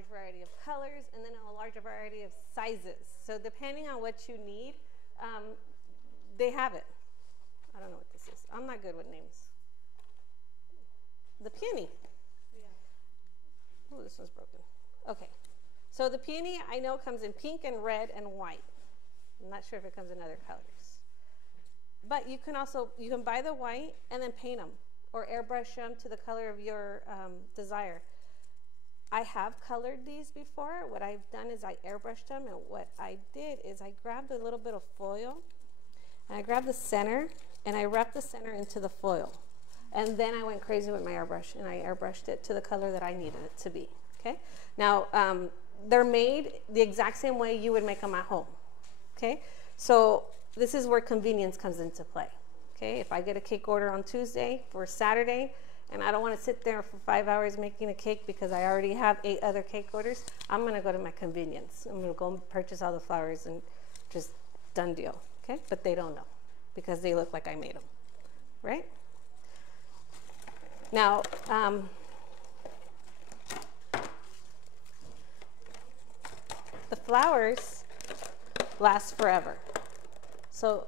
large variety of colors, and then a large variety of sizes. So depending on what you need, they have it. I don't know what this is. I'm not good with names. The peony. Yeah. Oh, this one's broken. Okay. So the peony, I know, comes in pink and red and white. I'm not sure if it comes in other colors. But you can also, you can buy the white and then paint them or airbrush them to the color of your desire. I have colored these before. What I've done is I airbrushed them, and what I did is I grabbed a little bit of foil, and I grabbed the center, and I wrapped the center into the foil. And then I went crazy with my airbrush, and I airbrushed it to the color that I needed it to be, okay? Now, they're made the exact same way you would make them at home, okay? So this is where convenience comes into play, okay? If I get a cake order on Tuesday for Saturday, and I don't want to sit there for 5 hours making a cake because I already have 8 other cake orders, I'm going to go to my convenience. I'm going to go and purchase all the flowers and just done deal, okay? But they don't know because they look like I made them, right? Now, the flowers last forever. So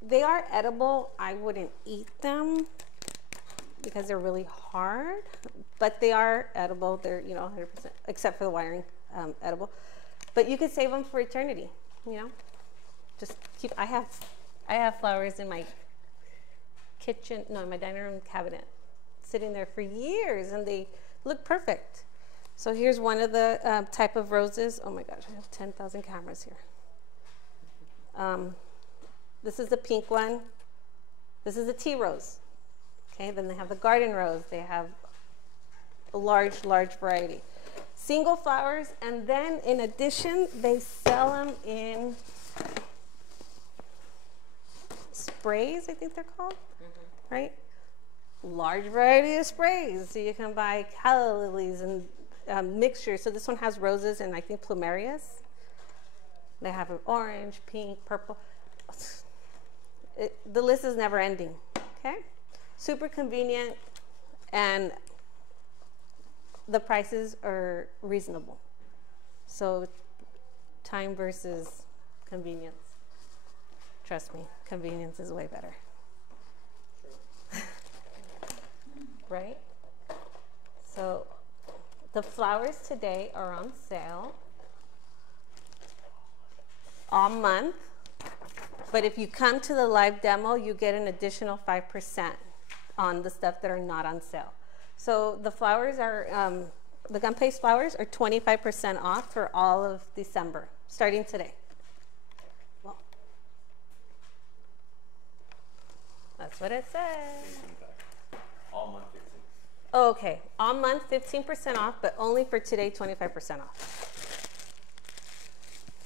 they are edible. I wouldn't eat them because they're really hard, but they are edible. They're, you know, 100%, except for the wiring, edible. But you could save them for eternity, you know. Just keep, I have flowers in my kitchen, no, in my dining room cabinet, sitting there for years, and they look perfect. So here's one of the type of roses. Oh my gosh, I have 10,000 cameras here. This is the pink one. This is the tea rose. Okay, then they have the garden rose. They have a large variety. Single flowers, and then in addition, they sell them in sprays, I think they're called, right? Large variety of sprays. So you can buy calla lilies and mixtures. So this one has roses and I think plumerias. They have an orange, pink, purple. The list is never ending, okay? Super convenient, and the prices are reasonable. So time versus convenience. Trust me, convenience is way better. Right? So the flowers today are on sale all month, but if you come to the live demo, you get an additional 5% on the stuff that are not on sale. So the flowers are, the gum paste flowers are 25% off for all of December, starting today. Well, that's what it says. All month 15%. Okay, all month 15% off, but only for today 25% off.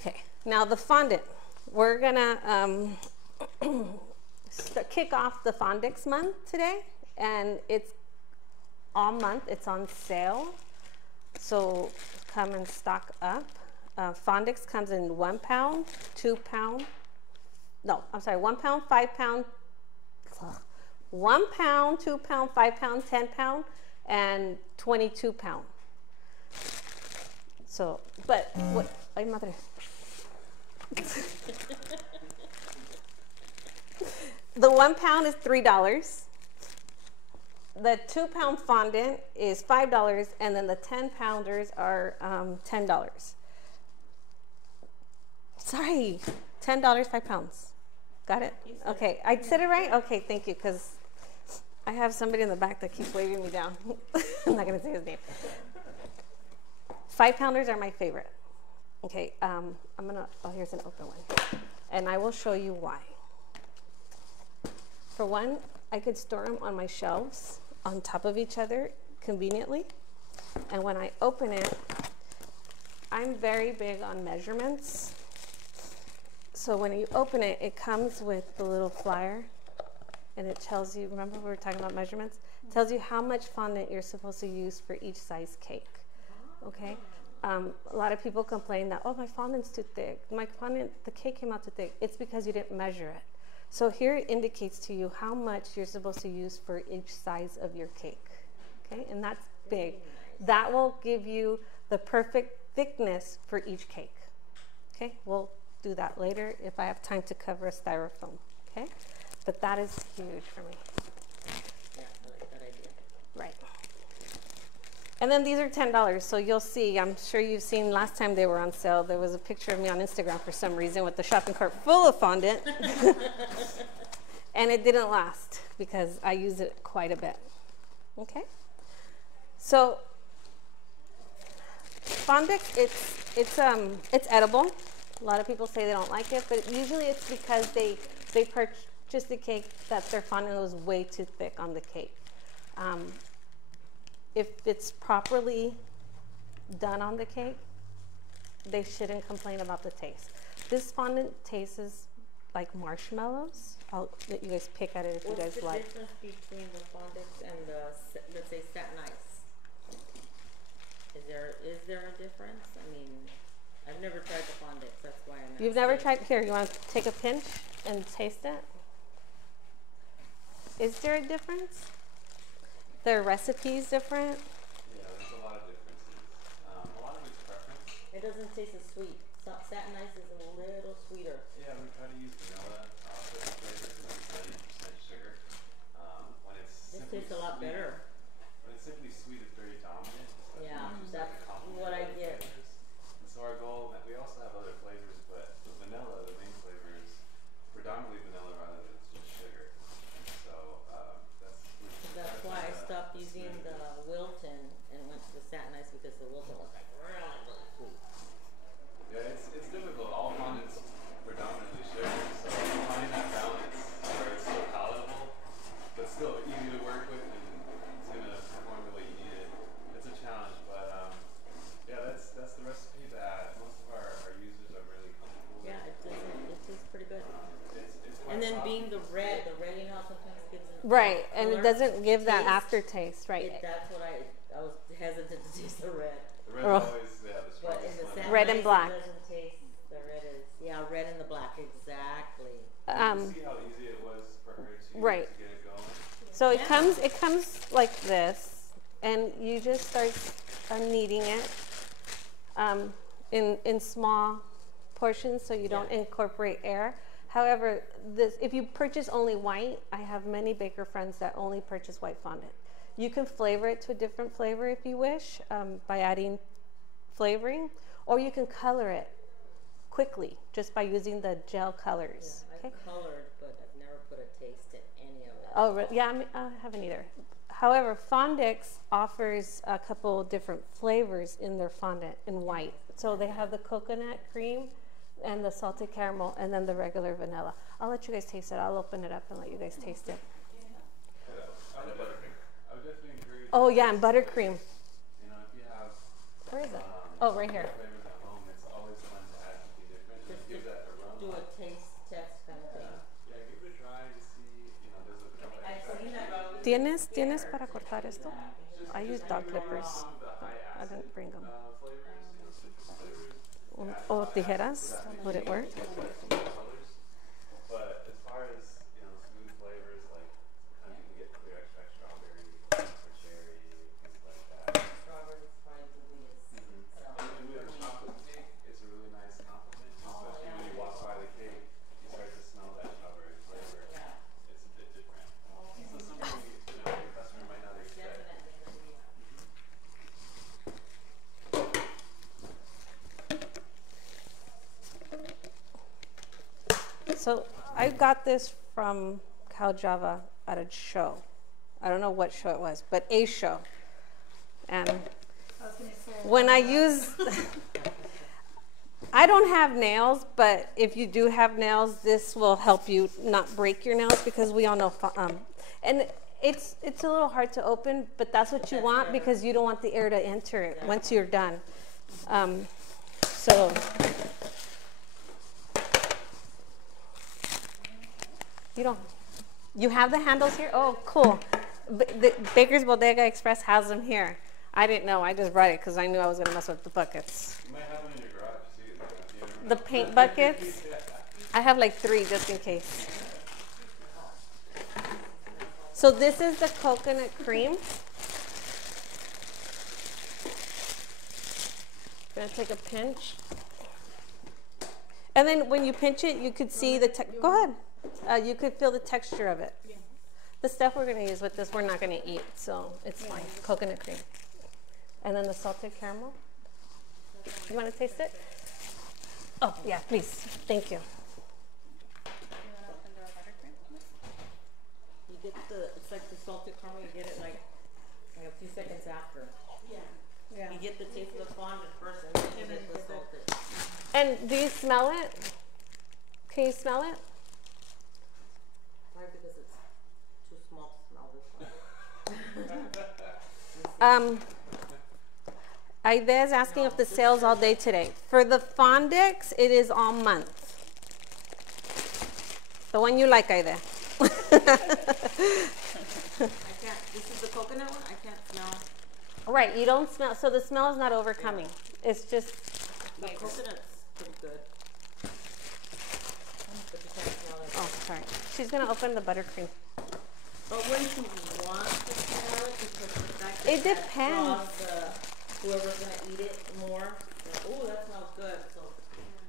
Okay, now the fondant. We're gonna kick off the Fondx month today, and it's all month. It's on sale, so come and stock up. Fondx comes in 1 pound, 2 pound. No, I'm sorry, 1 pound, 5 pound. 1 pound, 2 pound, 5 pound, 10 pound, and 22 pound. So, but what? Ay, madre. The 1 pound is $3. The 2 pound fondant is $5, and then the 10 pounders are $10. Sorry, $10, 5 pounds. Got it? Okay, I said it right? Okay, thank you, because I have somebody in the back that keeps waving me down. I'm not gonna say his name. 5 pounders are my favorite. Okay, I'm gonna, oh, here's an open one. And I will show you why. For one, I could store them on my shelves on top of each other conveniently. And when I open it, I'm very big on measurements. So when you open it, it comes with the little flyer, and it tells you, remember we were talking about measurements? It tells you how much fondant you're supposed to use for each size cake, okay? A lot of people complain that, oh, my fondant's too thick. My fondant, the cake came out too thick. It's because you didn't measure it. So here it indicates to you how much you're supposed to use for each size of your cake, okay? And that's big. That will give you the perfect thickness for each cake. Okay, we'll do that later if I have time to cover a styrofoam. Okay, but that is huge for me. Yeah, I like that idea. Right. And then these are $10, so you'll see, I'm sure you've seen last time they were on sale, there was a picture of me on Instagram for some reason with the shopping cart full of fondant. And it didn't last because I use it quite a bit. Okay? So Fondx, it's edible. A lot of people say they don't like it, but usually it's because they purchased the cake that their fondant was way too thick on the cake. If it's properly done on the cake, they shouldn't complain about the taste. This fondant tastes like marshmallows. I'll let you guys pick at it if you guys like. What's the difference between the Fondx and the, let's say, satin ice? Is there a difference? I mean, I've never tried the Fondx, that's why I'm asking. You've never tried, here, you want to take a pinch and taste it? Is there a difference? Their recipe's different? Yeah, there's a lot of differences. A lot of it's preference. It doesn't taste as sweet. Satin ice is a little sweeter. Yeah, we try to use vanilla for the flavors and like 90% sugar. When it's This simply tastes a lot sweet, better. When it's simply sweet, it's very dominant. Yeah, that's what I get. And so our goal, we also have other flavors, but the vanilla, the main flavor is predominantly vanilla rather than just sugar. And so That's why I stopped using the Wilton and went to the satin ice because the Wilton was like really sweet. yeah, it's difficult. All fondants predominantly sugar, so finding that balance where it's still palatable, but still easy to work with, and it's gonna perform the way you need it. It's a challenge, but yeah, that's the recipe that most of our users are really comfortable with. Yeah, it tastes pretty good. It's quite And then soft. being the red, you know how sometimes gives it Right, and it color, doesn't give that taste. aftertaste, right? That's what I was hesitant to taste the red. The red Oh. always, they have the But in strongest the flavor. satin Red ice, and black. It doesn't taste, the red is, yeah, red and the black, exactly. You can see how easy it was for her to Right. get it going. So it Yeah. comes like this, and you just start kneading it in small portions so you don't incorporate air. However, if you purchase only white, I have many baker friends that only purchase white fondant. You can flavor it to a different flavor if you wish by adding flavoring, or you can color it quickly just by using the gel colors. Yeah, I've colored, but I've never put a taste in any of it. Oh, yeah, I haven't either. However, Fondx offers a couple different flavors in their fondant in white. So they have the coconut cream and the salted caramel and then the regular vanilla. I'll let you guys taste it. I'll open it up and let you guys taste it. I would definitely encourage. Oh, yeah, and buttercream. You know, if you have Where is it? Oh, right here. flavors at home, it's always fun to add something different. Just Just give to that aroma. do a taste test kind of thing. Yeah, give it a try to see, you know, does it become extra? ¿Tienes para cortar esto? I use dot clippers. I didn't bring them. Flavors, you know, citrus flavors. O tijeras, would it work? But as far as, you know, smooth flavors, like sometimes you can get clear extract strawberry or cherry, things like that. Strawberry is probably the weirdest. And with a chocolate cake, it's a really nice compliment, especially when you walk by the cake, you start to smell that strawberry flavor. Yeah. It's a bit different. So something, you know, your customer might not expect. So I got this from Cal Java at a show. I don't know what show it was, but a show. And when I use, I don't have nails, but if you do have nails, this will help you not break your nails because we all know, and it's a little hard to open, but that's what you want because you don't want the air to enter it once you're done. So. You have the handles here? Oh, cool. The Baker's Bodega Express has them here. I didn't know. I just brought it because I knew I was going to mess with the buckets. You might have one in your garage too. The paint buckets? I have like 3 just in case. So this is the coconut cream. gonna take a pinch. And then when you pinch it, you could see the, go ahead. You could feel the texture of it. Yeah. The stuff we're gonna use with this, we're not gonna eat, so it's fine. Coconut cream. And then the salted caramel. You wanna taste it? Oh, yeah, please. Thank you. You get it's like the salted caramel, you get it like a few seconds after. Yeah. You get the taste of the fondant first and then you get the salted. And do you smell it? Can you smell it? Probably because it's too small to smell this one. Aida is asking if the sale's all day today. For the Fondx, it is all month. The one you like, Aida. I can't, this is the coconut one? I can't smell. Right, you don't smell, so the smell is not overcoming. It's just, The coconut's pretty good. But you can't smell it. oh, sorry. She's gonna open the buttercream. But when you want to smell it, because the fact It that depends. whoever's gonna eat it more, oh, that smells good. So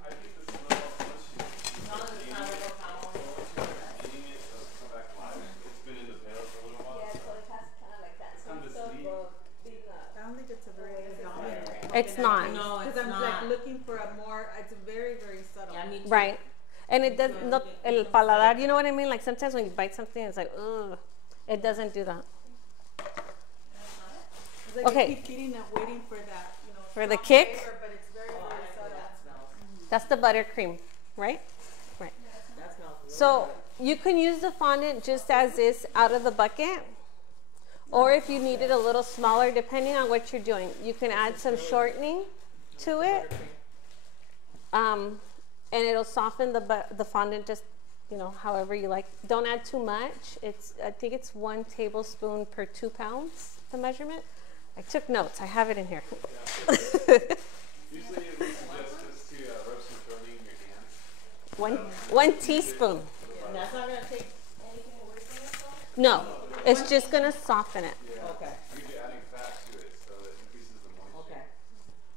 I think the smell, once you not in the time of the power. eating it, it'll come back alive. It's been in the pail for a little while. it has kind of like that. It's kind of sweet. I don't think it's a very dominant. It's not. No, it's Because I'm not. like looking for a more, it's very, very subtle. Yeah, me too. Right. And it does not, el paladar, you know what I mean? Like sometimes when you bite something, it's like, ugh. It doesn't do that. It's like Okay. you keep eating and waiting for that, you know. For the strong kick? flavor, but it's very, Oh, I very like the way subtle. that smells. That's the buttercream, right? Right. That smells really So good. you can use the fondant just as is out of the bucket. Or if you need it a little smaller, depending on what you're doing, you can add some shortening to it. And it'll soften the fondant just, you know, however you like. Don't add too much. I think it's 1 tablespoon per 2 pounds, the measurement. I took notes. I have it in here. Usually we suggest just to rub some shortening in your hands. One teaspoon. And that's not gonna take anything away from it though? No, it's just gonna soften it. Okay. You'd be adding fat to it, so it increases the moisture.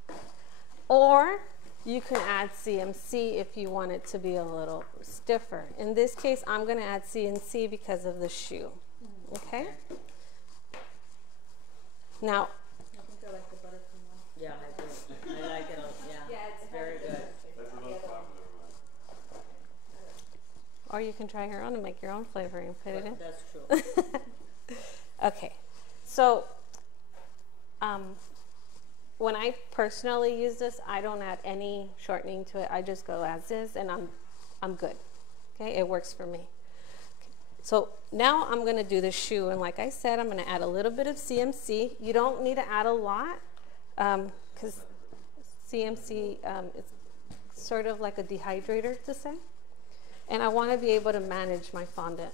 Okay. Or you can add CMC if you want it to be a little stiffer. In this case, I'm gonna add CMC because of the shoe. Okay? Now, I think I like the buttercream one. Yeah, I do. I like it. Yeah. It's very good. That's the most popular one. or you can try your own and make your own flavoring and put it in. That's true. Okay, so when I personally use this, I don't add any shortening to it. I just go as is, and I'm good. Okay, it works for me. So now I'm going to do the shoe, and like I said, I'm going to add a little bit of CMC. You don't need to add a lot because CMC is sort of like a dehydrator to say, and I want to be able to manage my fondant.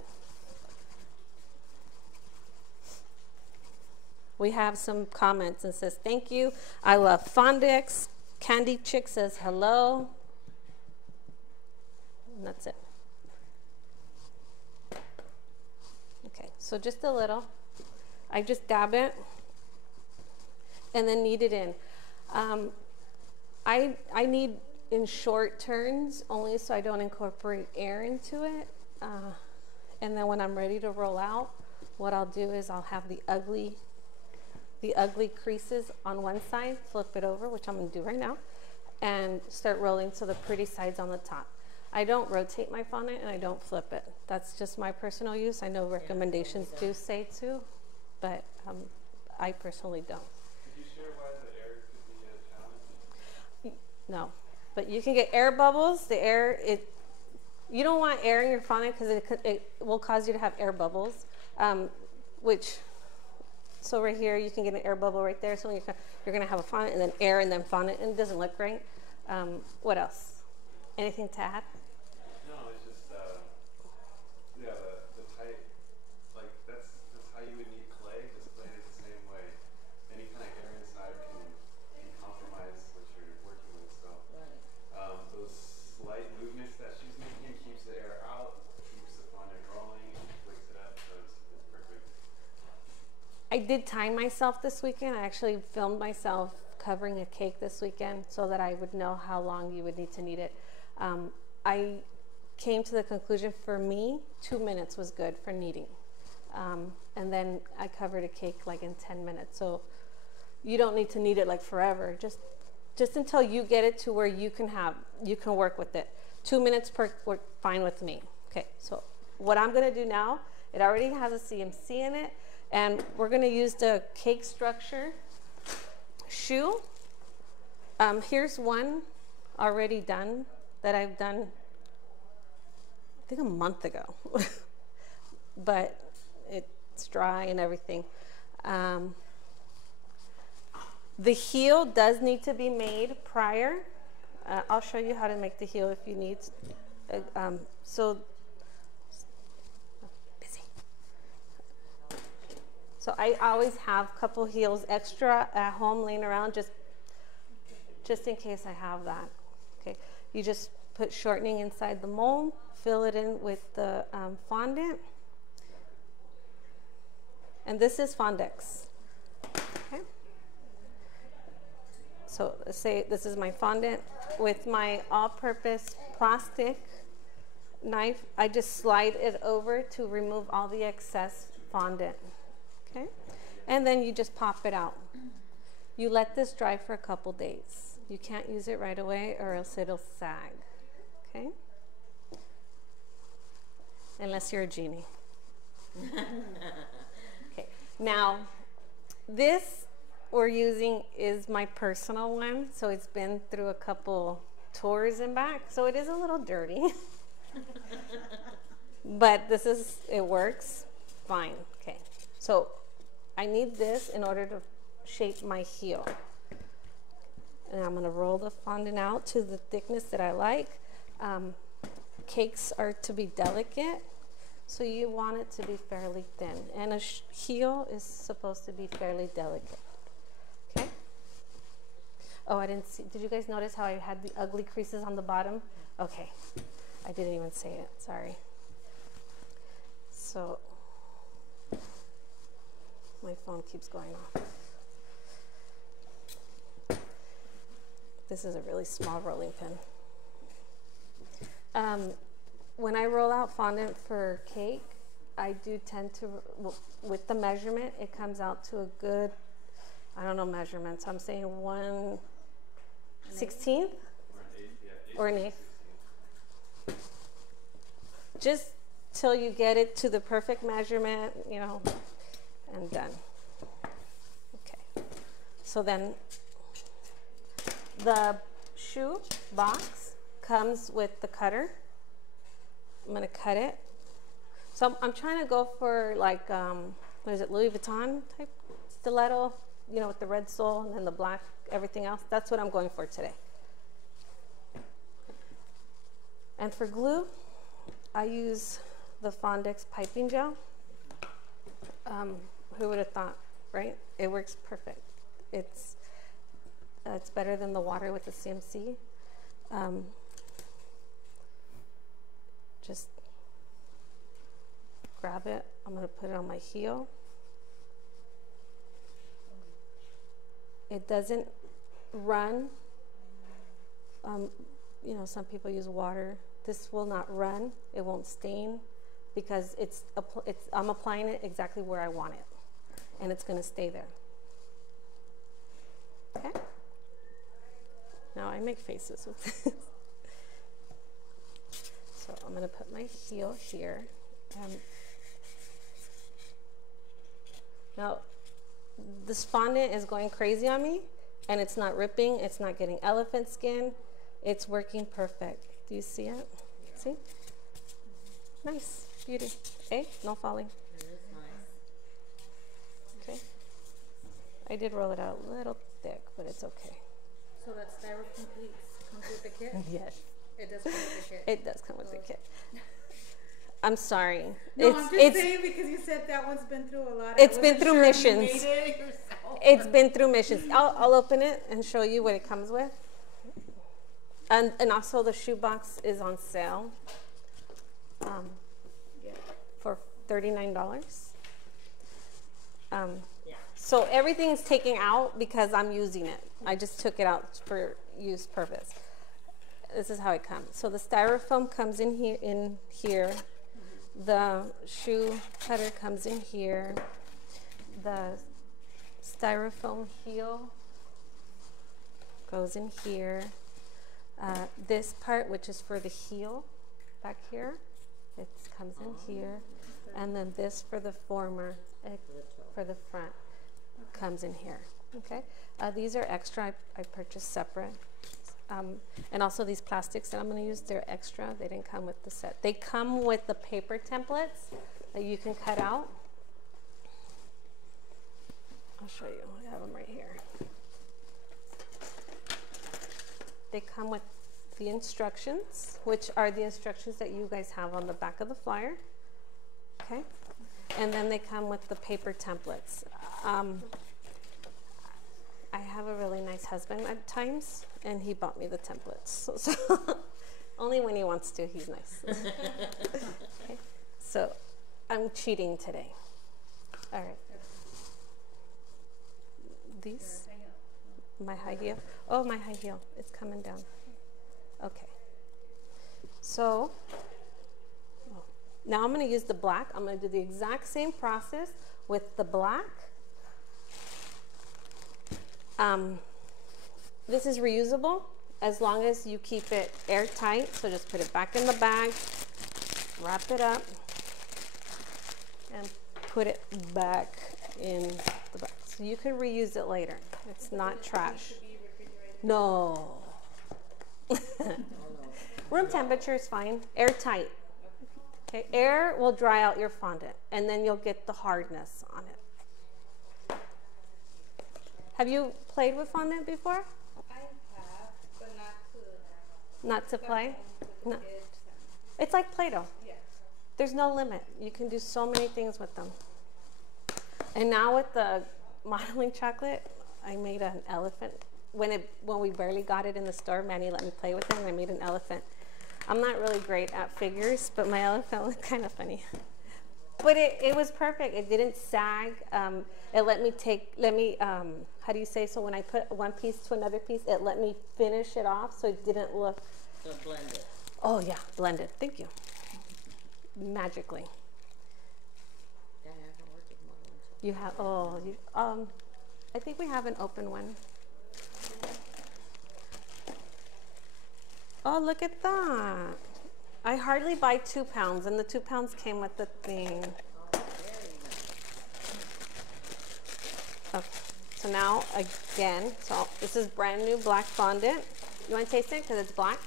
We have some comments and says, thank you. I love Fondx. Candy Chick says hello. And that's it. Okay, so just a little. I just dab it and then knead it in. I knead in short turns only so I don't incorporate air into it. And then when I'm ready to roll out, what I'll do is I'll have the ugly creases on one side, flip it over, which I'm going to do right now, and start rolling to the pretty sides on the top. I don't rotate my fondant and I don't flip it. That's just my personal use. I know recommendations do say to, but I personally don't. Could you share why the air could be a challenge? No, but you can get air bubbles. The air, you don't want air in your fondant because it will cause you to have air bubbles, so right here, you can get an air bubble right there. So when you're going to have a fondant and then air and then fondant, and it doesn't look right. What else? Anything to add? No, it's just, yeah, the tight, like that's how you would need clay, because clay is the same way. Any kind of air inside can compromise what you're working with. So those slight movements that she's making keeps the air out, keeps the fondant rolling, wakes it up, so it's perfect. I did time myself this weekend. I actually filmed myself covering a cake this weekend so that I would know how long you would need to knead it. I came to the conclusion for me, 2 minutes was good for kneading. And then I covered a cake like in 10 minutes. So you don't need to knead it like forever. Just until you get it to where you can work with it. 2 minutes per work, fine with me. Okay, so what I'm gonna do now, it already has a CMC in it, and we're gonna use the cake structure shoe. Here's one already done that I've done, I think a month ago, but it's dry and everything. The heel does need to be made prior. I'll show you how to make the heel if you need. So I always have a couple heels extra at home laying around just in case I have that. Okay, you just put shortening inside the mold, fill it in with the fondant. And this is Fondx. Okay. So let's say this is my fondant with my all-purpose plastic knife. I just slide it over to remove all the excess fondant. Okay, and then you just pop it out. You let this dry for a couple days. You can't use it right away or else it'll sag. Okay, unless you're a genie. Okay, now this we're using is my personal one, so it's been through a couple tours and back, so it is a little dirty. But it works fine. Okay, so I need this in order to shape my heel. And I'm gonna roll the fondant out to the thickness that I like. Cakes are to be delicate, so you want it to be fairly thin. And a heel is supposed to be fairly delicate. Okay? Oh, I didn't see, did you guys notice how I had the ugly creases on the bottom? Okay, I didn't even say it, sorry. So, my phone keeps going off. This is a really small rolling pin. When I roll out fondant for cake, I do tend to, with the measurement, it comes out to a good, I don't know measurements, I'm saying 1/16 or an eighth. Just till you get it to the perfect measurement, you know, and done. Okay, so then the shoe box comes with the cutter. I'm gonna cut it. So I'm trying to go for like, what is it, Louis Vuitton type stiletto, you know, with the red sole and then the black, everything else. That's what I'm going for today. And for glue, I use the Fondx piping gel. Who would have thought, right? It works perfect. It's better than the water with the CMC. Just grab it. I'm going to put it on my heel. It doesn't run. You know, some people use water. This will not run. It won't stain because I'm applying it exactly where I want it, and it's going to stay there. Okay. Now I make faces with this. So I'm going to put my heel here. Now this fondant is going crazy on me, and it's not ripping. It's not getting elephant skin. It's working perfect. Do you see it? See? Nice. Beauty. Okay? No falling. It is nice. Okay. I did roll it out a little thick, but it's okay. So that styrofoam comes with the kit? Yes. It does come with the kit. It does come with the kit. I'm sorry. No, I'm just saying because you said that one's been through a lot. It's been through missions. You made it yourself. It's been through missions. I'll open it and show you what it comes with. And also the shoebox is on sale for $39. Yeah. So everything's taken out because I'm using it. I just took it out for use purpose. This is how it comes. So the styrofoam comes in here. The shoe cutter comes in here. The styrofoam heel goes in here. This part, which is for the heel back here, it comes in here. And then this for the former, for the front, comes in here. Okay. These are extra. I purchased separate. And also these plastics that I'm going to use, they're extra. They didn't come with the set. They come with the paper templates that you can cut out. I'll show you. I have them right here. They come with the instructions, which are the instructions that you guys have on the back of the flyer. Okay. And then they come with the paper templates. I have a really nice husband at times, and he bought me the templates. So only when he wants to, he's nice. Okay. So I'm cheating today. All right. These, my high heel. Oh, my high heel. It's coming down. Okay. So now I'm going to use the black. I'm going to do the exact same process with the black. This is reusable as long as you keep it airtight. So just put it back in the bag, wrap it up, and put it back in the bag. So you can reuse it later. It's not trash. No. Room temperature is fine. Airtight. Okay. Air will dry out your fondant, and then you'll get the hardness on it. Have you played with fondant before? I have, but Not to play? No. kids. It's like Play-Doh. Yes. There's no limit. You can do so many things with them. And now with the modeling chocolate, I made an elephant. When we barely got it in the store, Manny let me play with it, and I made an elephant. I'm not really great at figures, but my elephant looked kind of funny. But it was perfect. It didn't sag. It let me, how do you say, so when I put one piece to another piece, it let me finish it off so it didn't look. So blended. Oh yeah, blended. Thank you. Magically. Yeah, I haven't worked with modeling. You have, I think we have an open one. Oh, look at that. I hardly buy 2 pounds, and the 2 pounds came with the thing. Okay, so now again, so this is brand new black fondant. You want to taste it because it's black?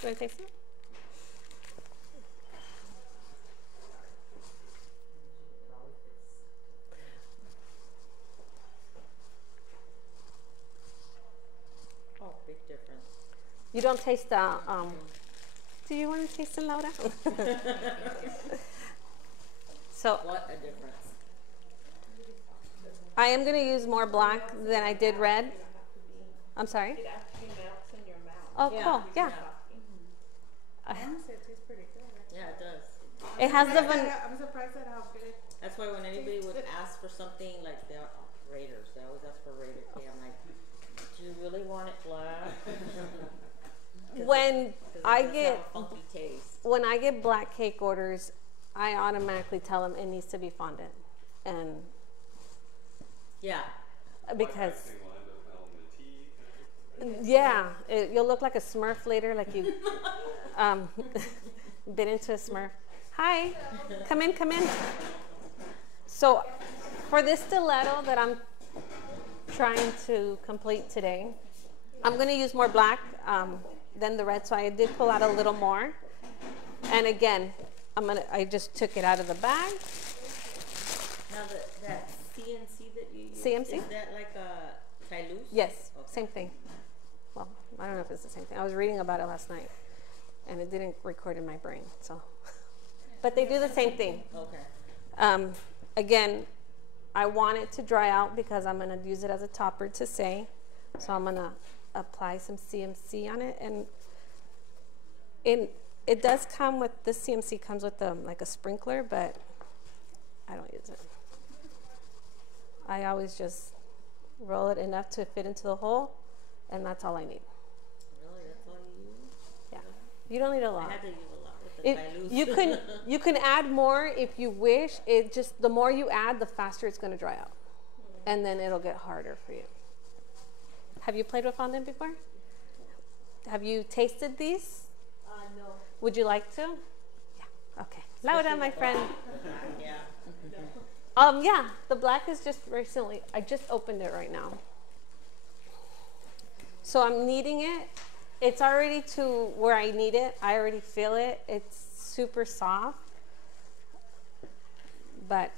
You want to taste it? Oh, big difference. You don't taste the, do you want to taste it, Laura? So What a difference. I am going to use more black than I did red. I'm sorry? It actually melts in your mouth. Oh, Yeah. cool. Yeah. Honestly, it tastes pretty good. Yeah, it does. It has the I'm surprised at how good it That's why when anybody would ask for something like the Raiders, they always ask for Raider cake. I'm like, do you really want it black? when I Have get a funky taste. when I get black cake orders, I automatically tell them it needs to be fondant, and Yeah. because Waxing will end up melting the teeth and everything. yeah, you'll look like a Smurf later, like you bit into a Smurf. Hi, come in, come in. So for this stiletto that I'm trying to complete today, I'm going to use more black than the red, so I did pull out a little more. And again, I just took it out of the bag. Now that CNC that you use, CNC? is that like a Tyloosh? Yes, Okay. same thing. Well, I don't know if it's the same thing. I was reading about it last night, and it didn't record in my brain. So, but they do the same thing. Okay. Again, I want it to dry out because I'm going to use it as a topper to say. So I'm going to apply some CMC on it, and it does come with, the CMC comes with like a sprinkler, but I don't use it. I always just roll it enough to fit into the hole, and that's all I need. Really, that's all you use? Yeah, you don't need a lot. I had to use a lot with the You can add more if you wish. It just, the more you add, the faster it's going to dry out, and then it'll get harder for you. Have you played with fondant before? Have you tasted these? No. Would you like to? Yeah. Okay. Laura, my friend. Yeah. Yeah, the black is just recently, I just opened it right now. So I'm kneading it. It's already to where I need it. I already feel it. It's super soft. But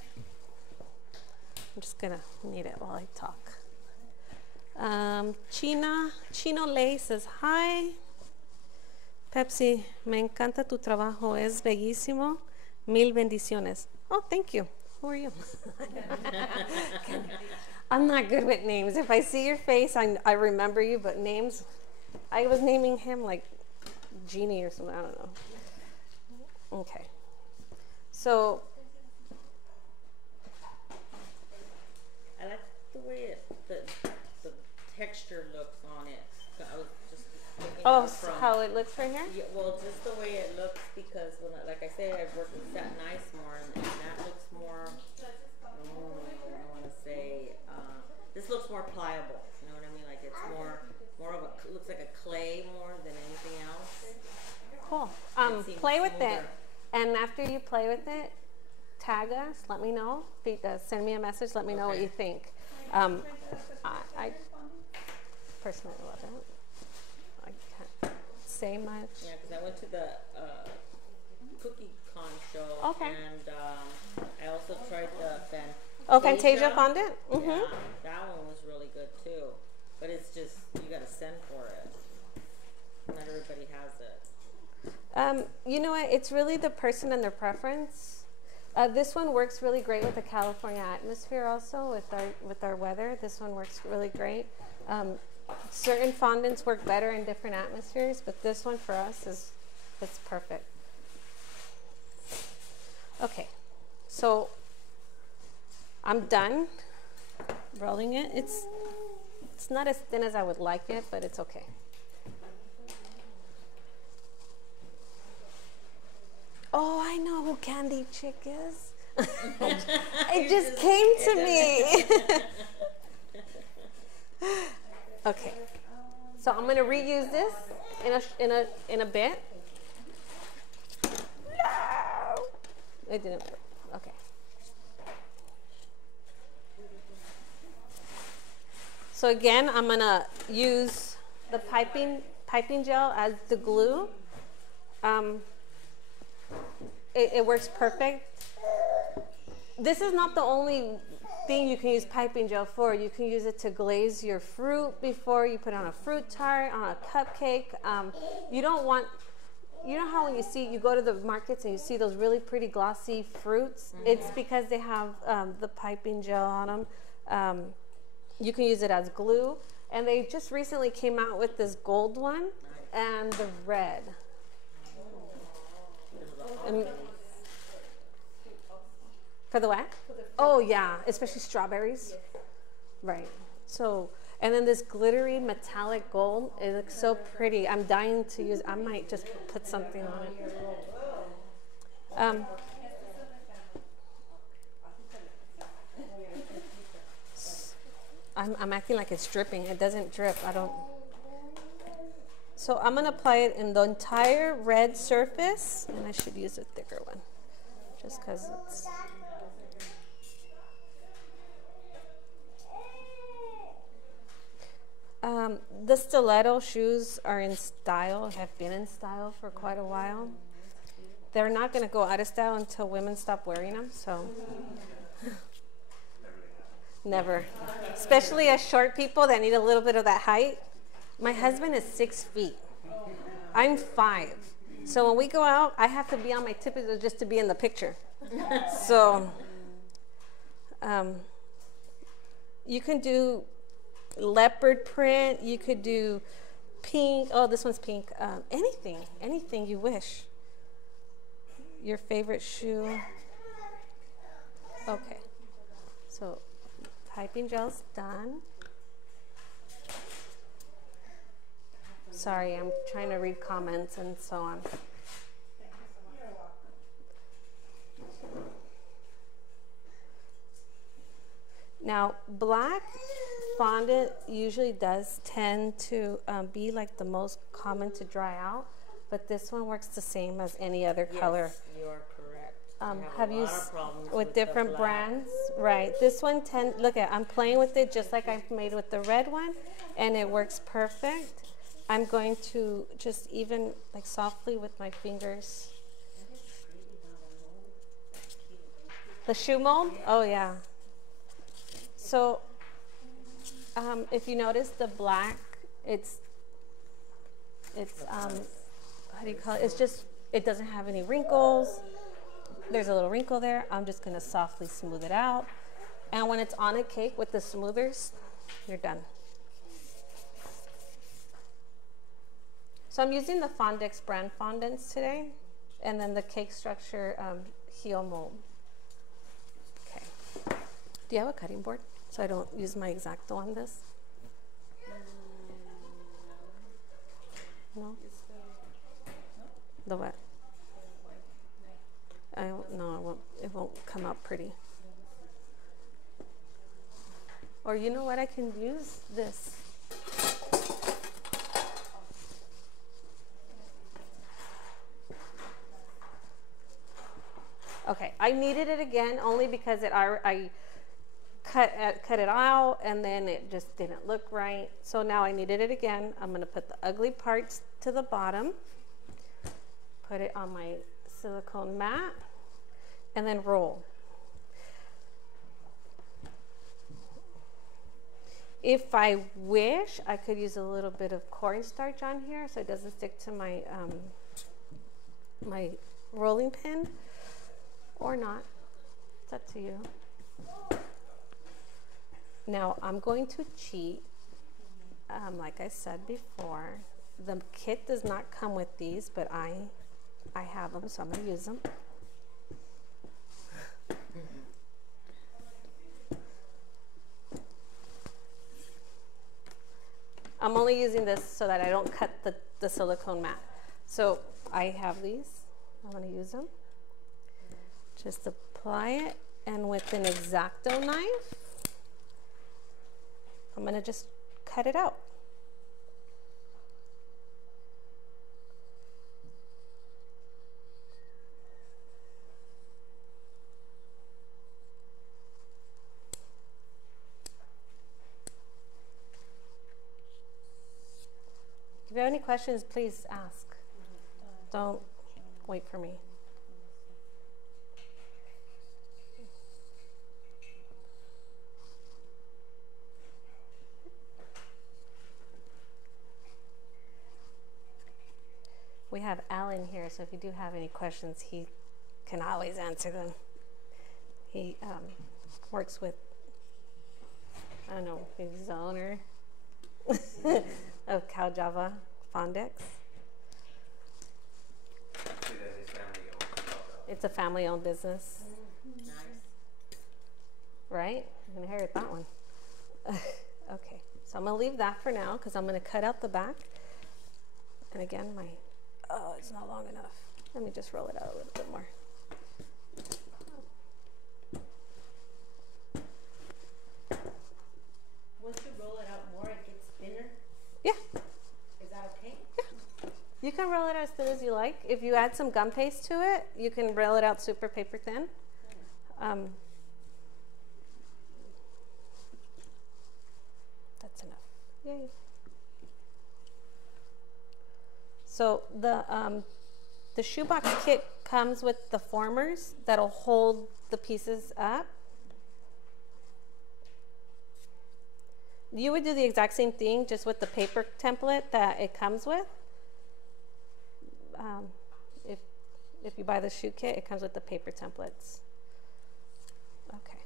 I'm just gonna knead it while I talk. Chino Lay says, hi. Pepsi, me encanta tu trabajo, es bellísimo. Mil bendiciones. Oh, thank you. Who are you? I'm not good with names. If I see your face, I remember you, but names, I was naming him like Genie or something. I don't know. Okay. So. I like the way the texture looks on it. I was just looking Oh, from, how it looks right here? Yeah, well, just the way it looks, because when like I say, I've worked with satin ice more, and that looks more. I want to say this looks more pliable. You know what I mean? Like it's more of a, looks like a clay more than anything else. Cool. It Play with smoother. it, and after you play with it, tag us. Let me know. Send me a message. Let me know what Okay. you think. I personally love it. I can't say much. Yeah, because I went to the Cookie Con show, Okay. and I also tried the Fantasia. Oh, Fantasia fondant? Mm-hmm. Yeah, that one was really good too. But it's just, you gotta send for it. Not everybody has it. You know what? It's really the person and their preference. This one works really great with the California atmosphere also, with our weather. This one works really great. Certain fondants work better in different atmospheres, but this one for us it's perfect. Okay, so I'm done rolling it. It's not as thin as I would like it, but it's okay. Oh, I know who Candy Chick is. It just came to me. Okay, so I'm gonna reuse this in a bit. No, it didn't work. Okay. So again, I'm gonna use the piping gel as the glue. It works perfect. This is not the only thing you can use piping gel for. You can use it to glaze your fruit before you put on a fruit tart, on a cupcake. You don't want, you know how when you go to the markets and you see those really pretty glossy fruits? Mm-hmm. It's because they have the piping gel on them. You can use it as glue. And they just recently came out with this gold one and the red. For the what? Oh yeah, especially strawberries. Right. So, and then this glittery metallic gold, it looks so pretty. I'm dying to use, I might just put something on it. I'm acting like it's dripping. It doesn't drip. I don't. So I'm gonna apply it in the entire red surface, and I should use a thicker one, just because it's. The stiletto shoes are in style, have been in style for quite a while. They're not going to go out of style until women stop wearing them, so. Never. Especially as short people that need a little bit of that height. My husband is 6 feet. I'm 5. So when we go out, I have to be on my tippy toes just to be in the picture. So you can do leopard print, you could do pink. Oh, this one's pink. Anything you wish. Your favorite shoe. Okay. So typing gel's done. Sorry, I'm trying to read comments and so on. Now, black fondant usually does tend to be like the most common to dry out, but this one works the same as any other color. Yes, you are correct. Have you with different brands? Right. This one look at, I'm playing with it just like I've made with the red one, and it works perfect. I'm going to just even like softly with my fingers. The shoe mold? Oh yeah. So if you notice the black, it's how do you call it? It's just, it doesn't have any wrinkles. There's a little wrinkle there. I'm just gonna softly smooth it out. And when it's on a cake with the smoothers, you're done. So I'm using the Fondx brand fondants today, and then the cake structure heel mold. Okay. Do you have a cutting board so I don't use my X-Acto on this? No. The what? No, it won't come out pretty. Or you know what? I can use this. Okay, I needed it again only because I cut it out and then it just didn't look right. So now I needed it again. I'm gonna put the ugly parts to the bottom, put it on my silicone mat, and then roll. If I wish, I could use a little bit of cornstarch on here so it doesn't stick to my my rolling pin. Or not. It's up to you. Now I'm going to cheat. Like I said before, the kit does not come with these, but I have them, so I'm going to use them. I'm only using this so that I don't cut the silicone mat. So I have these. I'm going to use them. Just apply it, and with an X-Acto knife, I'm going to just cut it out. If you have any questions, please ask. Don't wait for me. We have Alan here, so if you do have any questions, he can always answer them. He works with, I don't know, he's the owner of Cow Java Fondx. It's a family-owned business. Nice. Right? I'm going to inherit that one. Okay, so I'm going to leave that for now because I'm going to cut out the back. And again, oh, it's not long enough. Let me just roll it out a little bit more. Once you roll it out more, it gets thinner? Yeah. Is that okay? Yeah. You can roll it out as thin as you like. If you add some gum paste to it, you can roll it out super paper thin. That's enough. Yay. So the shoebox kit comes with the formers that'll hold the pieces up. You would do the exact same thing just with the paper template that it comes with. If you buy the shoe kit, it comes with the paper templates. Okay.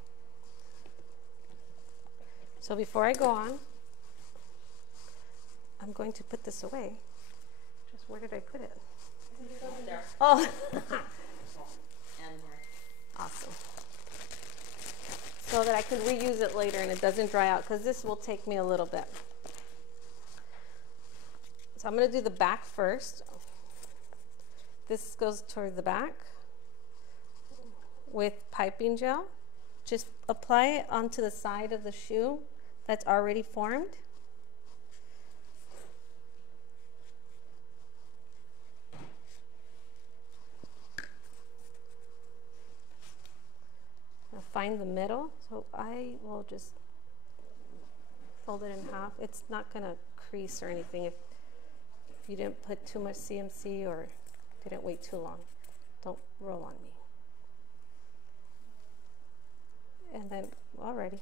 So before I go on, I'm going to put this away. Just where did I put it? There. Oh. And here. Awesome. so that I can reuse it later and it doesn't dry out, because this will take me a little bit. So I'm going to do the back first. This goes toward the back with piping gel. Just apply it onto the side of the shoe that's already formed. Now find the middle. So I will just fold it in half. It's not going to crease or anything if you didn't put too much CMC or didn't wait too long. Don't roll on me. And then already.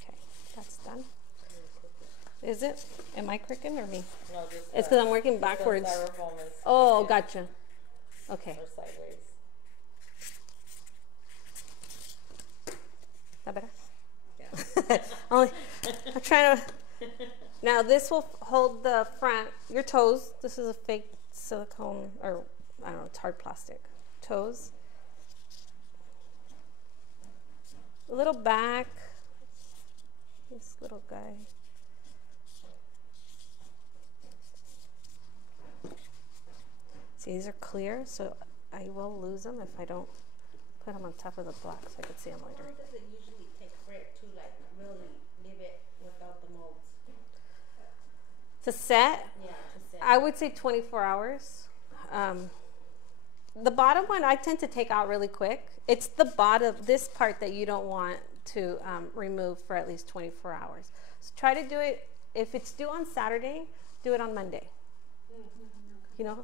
Okay, that's done. Is it? Am I cricking or me? No, just It's because I'm working backwards. styrofoam is Oh, gotcha. Okay. or sideways. That better? Yeah. I'm trying to. Now this will hold the front, your toes. This is a fake silicone, or I don't know, it's hard plastic. Toes. A little back. This little guy. See, these are clear, so I will lose them if I don't put them on top of the black so I can see them How later. long does it usually take for it to like really leave it without the molds? To set, Yeah, to set. I would say 24 hours. The bottom one I tend to take out really quick. It's the bottom, this part that you don't want to remove for at least 24 hours. So try to do it, if it's due on Saturday, do it on Monday. You know?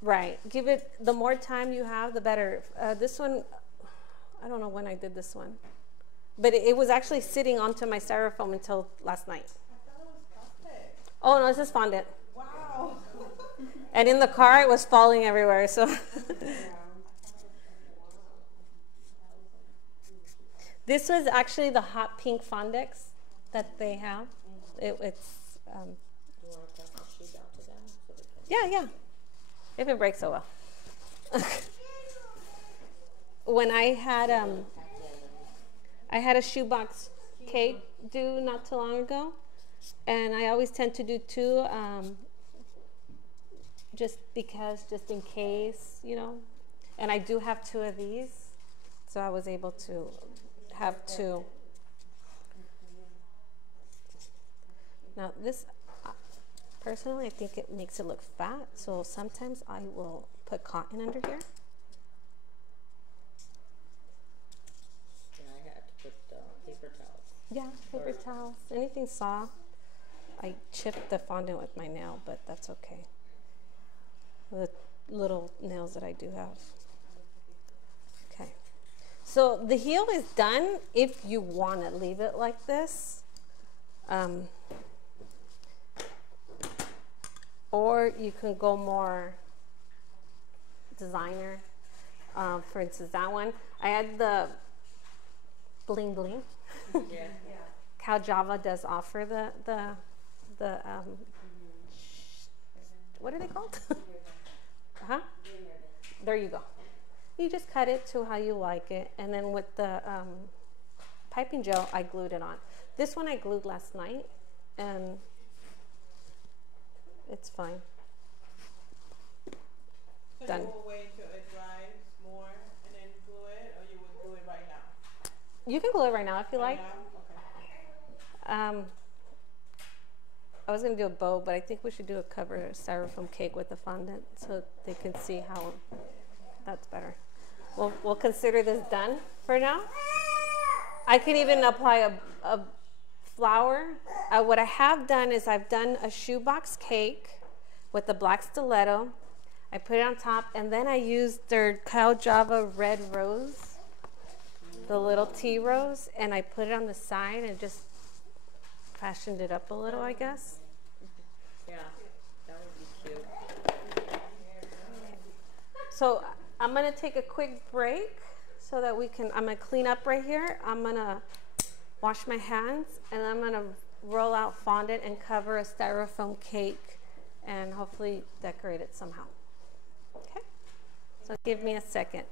Right. Give it, the more time you have, the better. This one, I don't know when I did this one. But it was actually sitting onto my styrofoam until last night. I thought it was plastic. Oh, no, this is fondant. Wow. And in the car, it was falling everywhere, so. This was actually the hot pink Fondx that they have. It's, You want to pass the shoe down to them so they can. yeah. If it breaks, so well. When I had a shoebox cake due not too long ago, and I always tend to do two, just in case, you know. And I do have two of these, so I was able to have two. Now this, personally, I think it makes it look fat, so sometimes I will put cotton under here. Yeah, I had to put paper towels. Yeah, paper towels, anything soft. I chipped the fondant with my nail, but that's okay. The little nails that I do have. Okay. So the heel is done if you want to leave it like this. Or you can go more designer. For instance, that one. I had the bling bling. Yeah. Cal Java does offer the what are they called? Huh? There you go. You just cut it to how you like it, and then with the piping gel, I glued it on. This one I glued last night, and it's fine. So Done. you will wait till it dries more and then glue it, or you would glue it right now? You can glue it right now if you like. Now? Okay. I was gonna do a bow, but I think we should do a cover styrofoam cake with the fondant so they can see how that's better. We'll consider this done for now. I can even apply a flower. What I have done is I've done a shoebox cake with the black stiletto. I put it on top, and then I used their Cal Java red rose, the little tea rose, and I put it on the side and just fashioned it up a little, I guess. Yeah, that would be cute. So I'm gonna take a quick break so that I'm gonna clean up right here. I'm gonna wash my hands and I'm gonna roll out fondant and cover a styrofoam cake and hopefully decorate it somehow. Okay, so give me a second.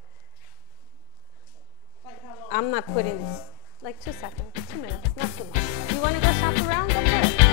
Like how long? I'm not putting this, like 2 seconds, 2 minutes, not too long. You wanna go shop around? Go for it.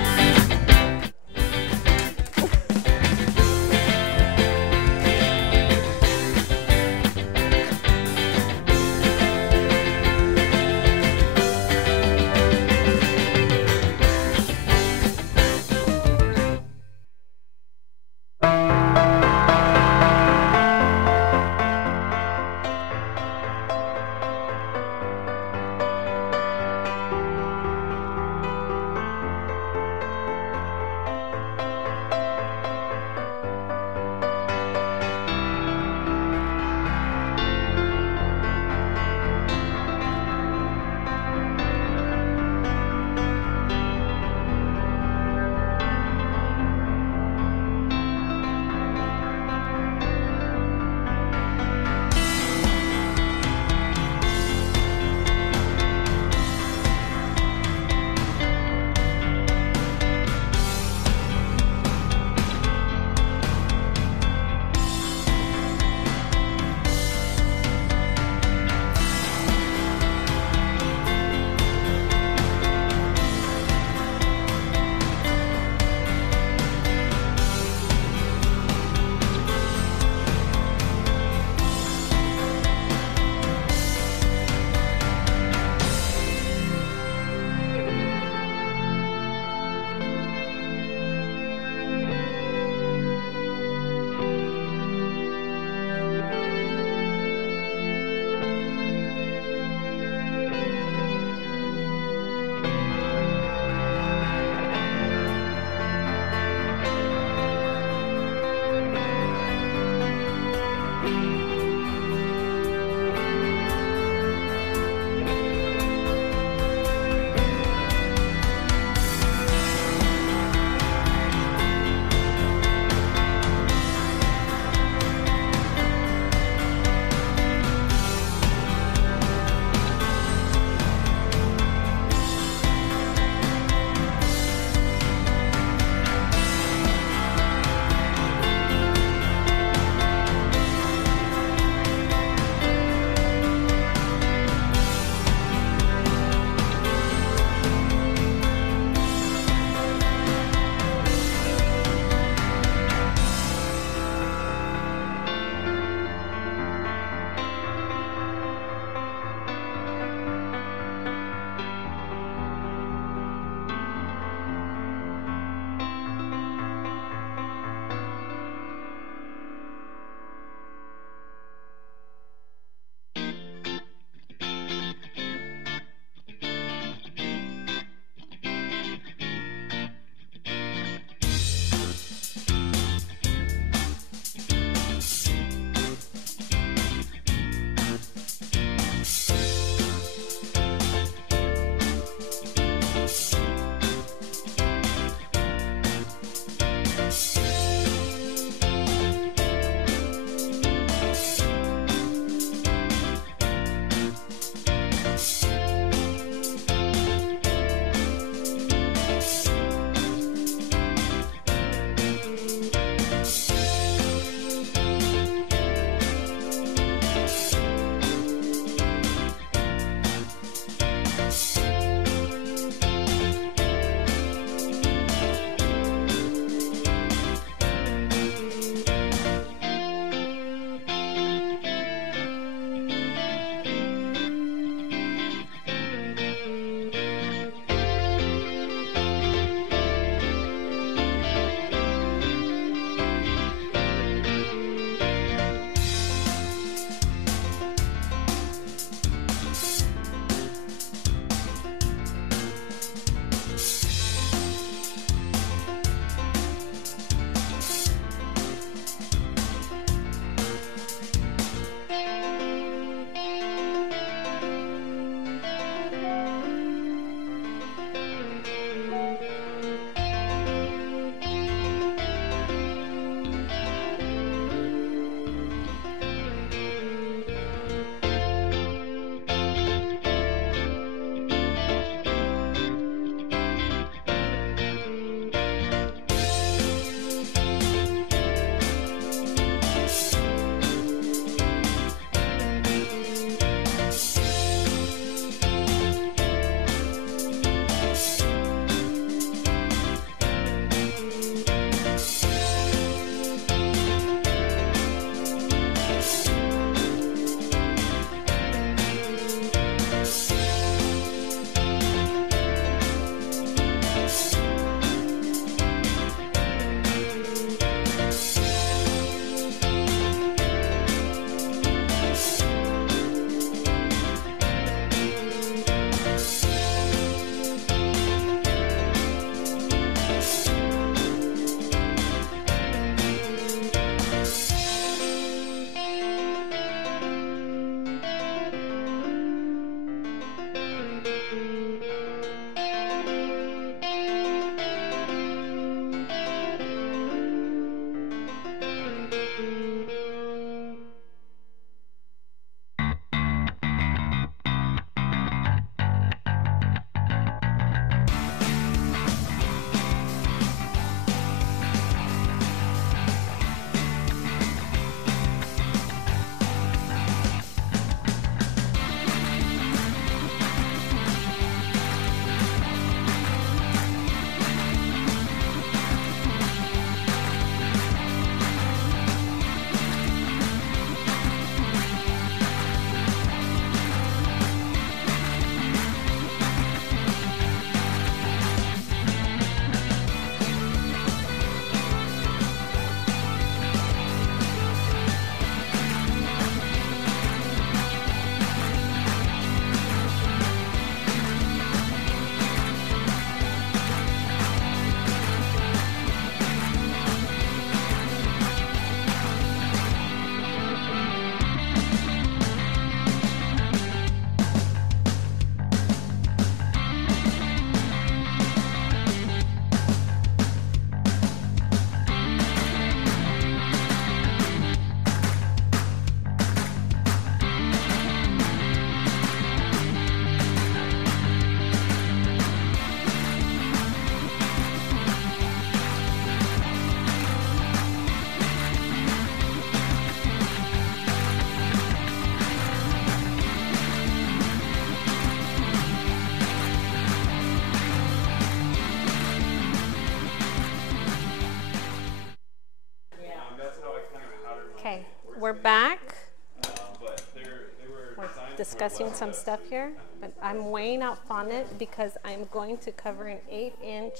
we're back. But they were We're designed discussing for some less stuff dust, here, so you but kind of I'm weighing out fondant because I'm going to cover an 8-inch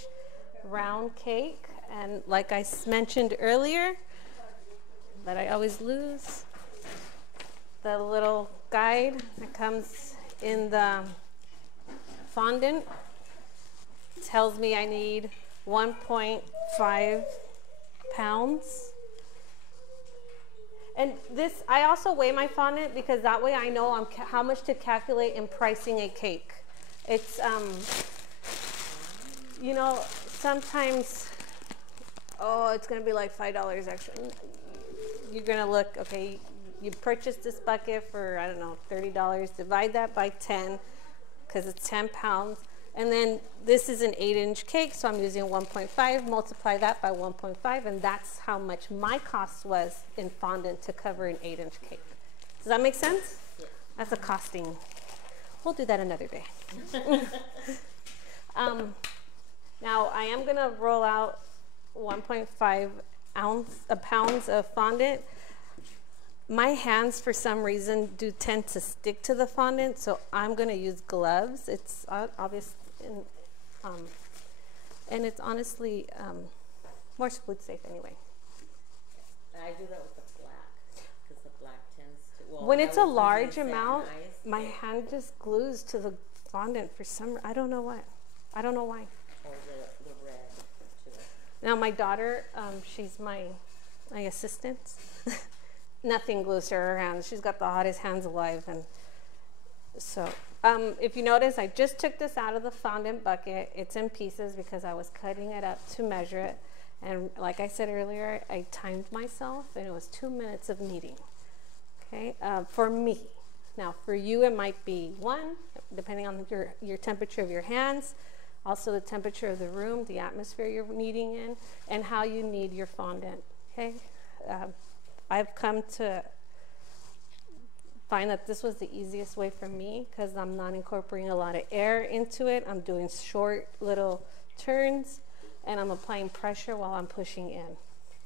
round cake. And like I mentioned earlier, that I always lose, the little guide that comes in the fondant tells me I need 1.5 pounds. And this, I also weigh my fondant because that way I know how much to calculate in pricing a cake. It's, you know, sometimes, oh, it's gonna be like $5 extra. You're gonna look, okay, you purchased this bucket for, I don't know, $30, divide that by 10, because it's 10 pounds. And then this is an 8-inch cake, so I'm using 1.5, multiply that by 1.5, and that's how much my cost was in fondant to cover an 8-inch cake. Does that make sense? Yeah. That's a costing. We'll do that another day. Now I am gonna roll out 1.5 pounds of fondant. My hands, for some reason, do tend to stick to the fondant, so I'm gonna use gloves. It's obvious, and it's honestly more food safe anyway. I do that with the black, because the black tends to, well, When I it's a was large using amount, satinized, my hand just glues to the fondant for some, I don't know what. I don't know why. or the red too. Now my daughter, she's my assistant. Nothing glues to her hands. She's got the hottest hands alive. And so if you notice, I just took this out of the fondant bucket. It's in pieces because I was cutting it up to measure it. And like I said earlier, I timed myself and it was 2 minutes of kneading. Okay, for me. Now for you, it might be 1, depending on your temperature of your hands, also the temperature of the room, the atmosphere you're kneading in, and how you knead your fondant. Okay. I've come to find that this was the easiest way for me because I'm not incorporating a lot of air into it. I'm doing short little turns and I'm applying pressure while I'm pushing in.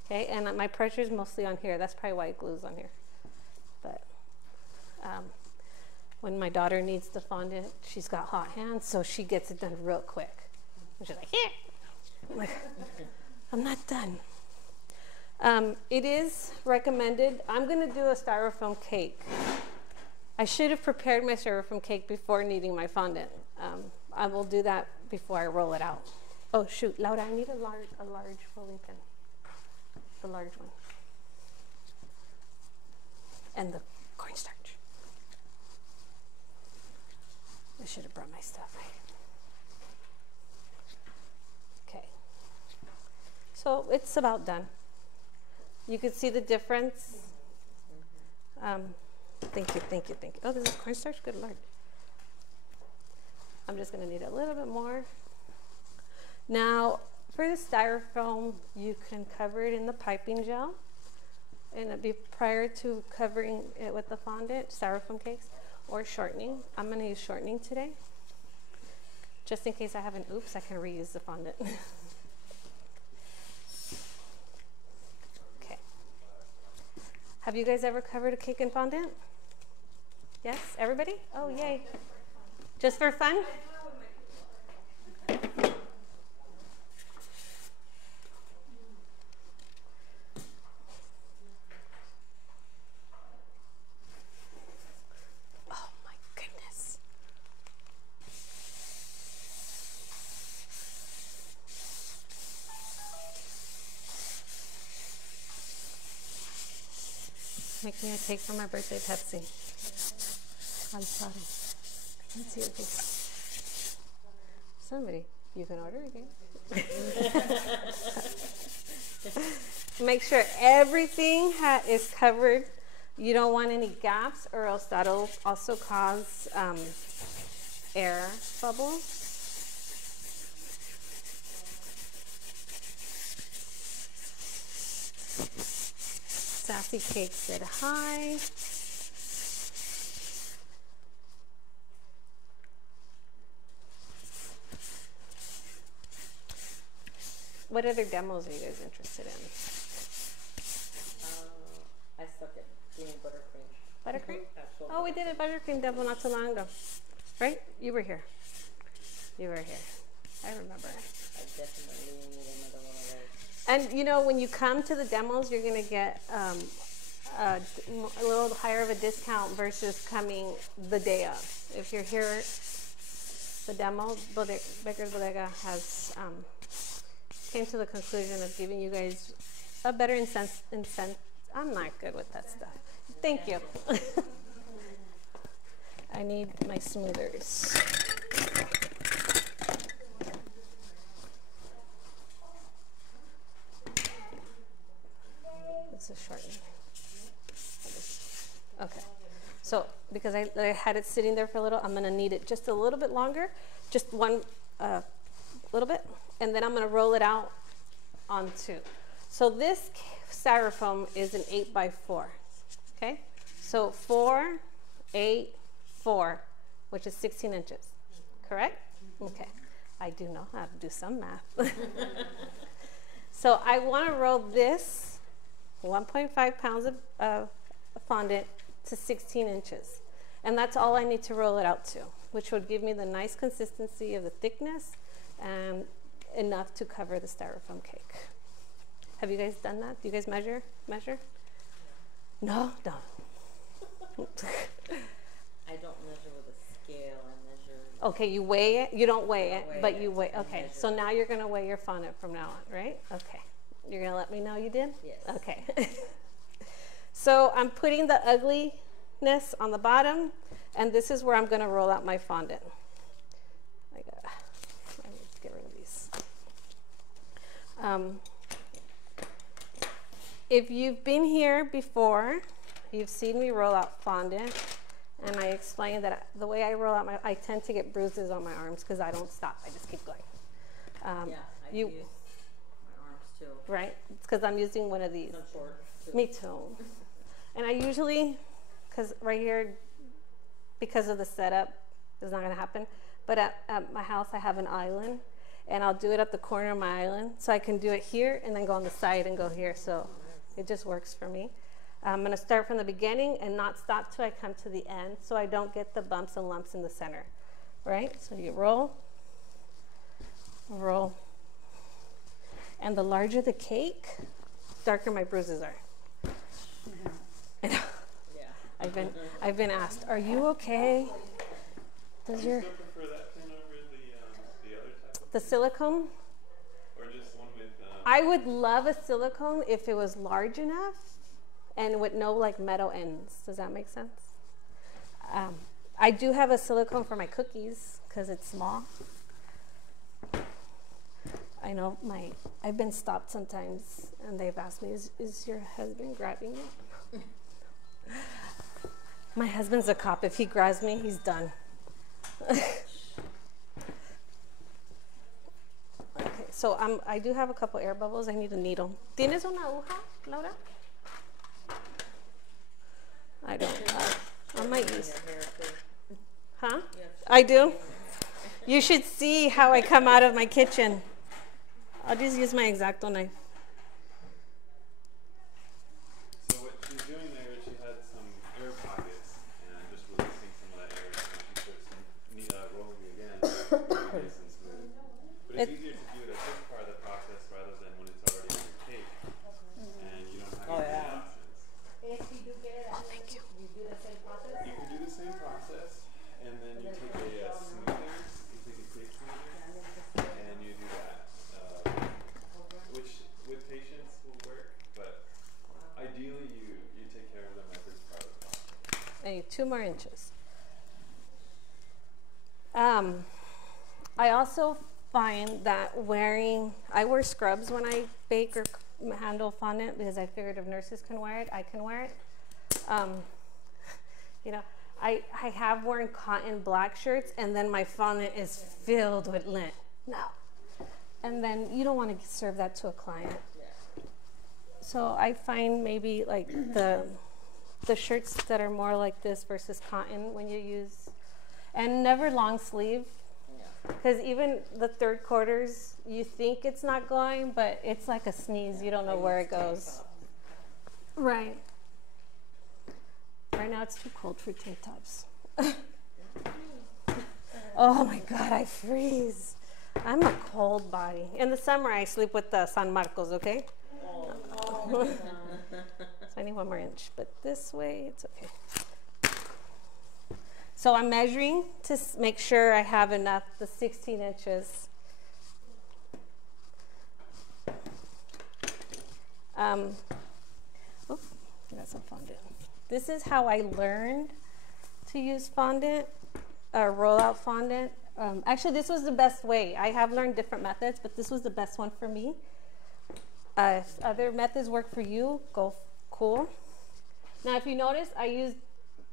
Okay, and my pressure is mostly on here. That's probably why it glues on here. But when my daughter needs the fondant, she's got hot hands, so she gets it done real quick. And she's like, here. I'm like, I'm not done. It is recommended. I'm going to do a styrofoam cake. I should have prepared my styrofoam cake before kneading my fondant. I will do that before I roll it out. Oh shoot, Laura, I need a large rolling pin. The large one. And the cornstarch. I should have brought my stuff. Okay. So it's about done. You could see the difference. Thank you. Oh, this is cornstarch? Good Lord. I'm just going to need a little bit more. Now, for the styrofoam, you can cover it in the piping gel. And it'd be prior to covering it with the fondant, styrofoam cakes, or shortening. I'm going to use shortening today. Just in case I have an oops, I can reuse the fondant. Have you guys ever covered a cake in fondant? Yes? Everybody? Oh, yay. Just for fun? Oh, my goodness. Make me a cake for my birthday, Pepsy. I'm sorry. Let's see your face. Somebody, you can order again. Make sure everything is covered. You don't want any gaps, or else that'll also cause air bubbles. Sassy Cake said hi. What other demos are you guys interested in? I suck at Buttercream? Actual Oh, we did a buttercream demo not too long ago. Right? You were here. You were here. I remember. I definitely need another one of those. And you know, when you come to the demos, you're going to get a little higher of a discount versus coming the day of. If you're here, the demo, Baker's Bodega has came to the conclusion of giving you guys a better incentive. I'm not good with that stuff. Thank you. I need my smoothers. It's a short one. Okay. So because I had it sitting there for a little, I'm going to knead it just a little bit longer, just one little bit, and then I'm going to roll it out on two. So this styrofoam is an 8x4. Okay? So 4, 8, 4, which is 16 inches. Correct? Okay. I do know how to do some math. So I want to roll this 1.5 pounds of fondant to 16 inches. And that's all I need to roll it out to, which would give me the nice consistency of the thickness and enough to cover the styrofoam cake. Have you guys done that? Do you guys measure? No? No. I don't measure with a scale. I measure. Okay, you weigh it. You don't weigh it, Weigh but it you weigh. and Okay, measure so it. now you're going to weigh your fondant from now on, right? Okay. You're going to let me know you did? Yes. Okay. So I'm putting the ugliness on the bottom, and this is where I'm going to roll out my fondant. I need to get rid of these. If you've been here before, you've seen me roll out fondant, and I explained that the way I roll out I tend to get bruises on my arms because I don't stop. I just keep going. Yeah, I use my arms too. Right? It's because I'm using one of these. I'm short too. Me too. And I usually, because right here, because of the setup, it's not going to happen. But at my house, I have an island, and I'll do it at the corner of my island. So I can do it here and then go on the side and go here. So it just works for me. I'm going to start from the beginning and not stop till I come to the end so I don't get the bumps and lumps in the center. Right? So you roll, roll. And the larger the cake, darker my bruises are. I know. Yeah. I've been asked, are you okay? Does your Still prefer that pen over the other type of the silicone? or just one with I would love a silicone if it was large enough and with no like metal ends. Does that make sense? I do have a silicone for my cookies because it's small. I know I've been stopped sometimes and they've asked me, is your husband grabbing you? My husband's a cop. If he grabs me, he's done. Okay, so I do have a couple air bubbles. I need a needle. ¿Tienes una aguja, Laura? I don't. I might use. Huh? I do? You should see how I come out of my kitchen. I'll just use my X-Acto knife. So what she's doing there is she had some air pockets and just releasing some of that air and she starts rolling again, nice and smooth. But it's easier to do it at this part of the process rather than when it's already on your cake and you don't have any options. If you do get it, thank you. You do the same process? You can do the same process and then you take a smoother, you take a cake smoother and you do that. Which with patience will work, but ideally you take care of them at this part of the process. I need 2 more inches. I also find that I wear scrubs when I bake or handle fondant because I figured if nurses can wear it, I can wear it. You know, I have worn cotton black shirts and then my fondant is filled with lint. No. And then you don't want to serve that to a client. So I find maybe like the shirts that are more like this versus cotton when you use, and never long sleeve. Because even the 3rd quarters, you think it's not going, but it's like a sneeze. You don't know where it goes. Right. Right now it's too cold for tank tops. Oh my God, I freeze. I'm a cold body. In the summer, I sleep with the San Marcos, okay? So I need 1 more inch, but this way, it's okay. So I'm measuring to make sure I have enough, the 16 inches. Oh, I got some fondant. This is how I learned to use fondant, roll out fondant. Actually, this was the best way. I have learned different methods, but this was the best one for me. If other methods work for you, go cool. Now, if you notice, I used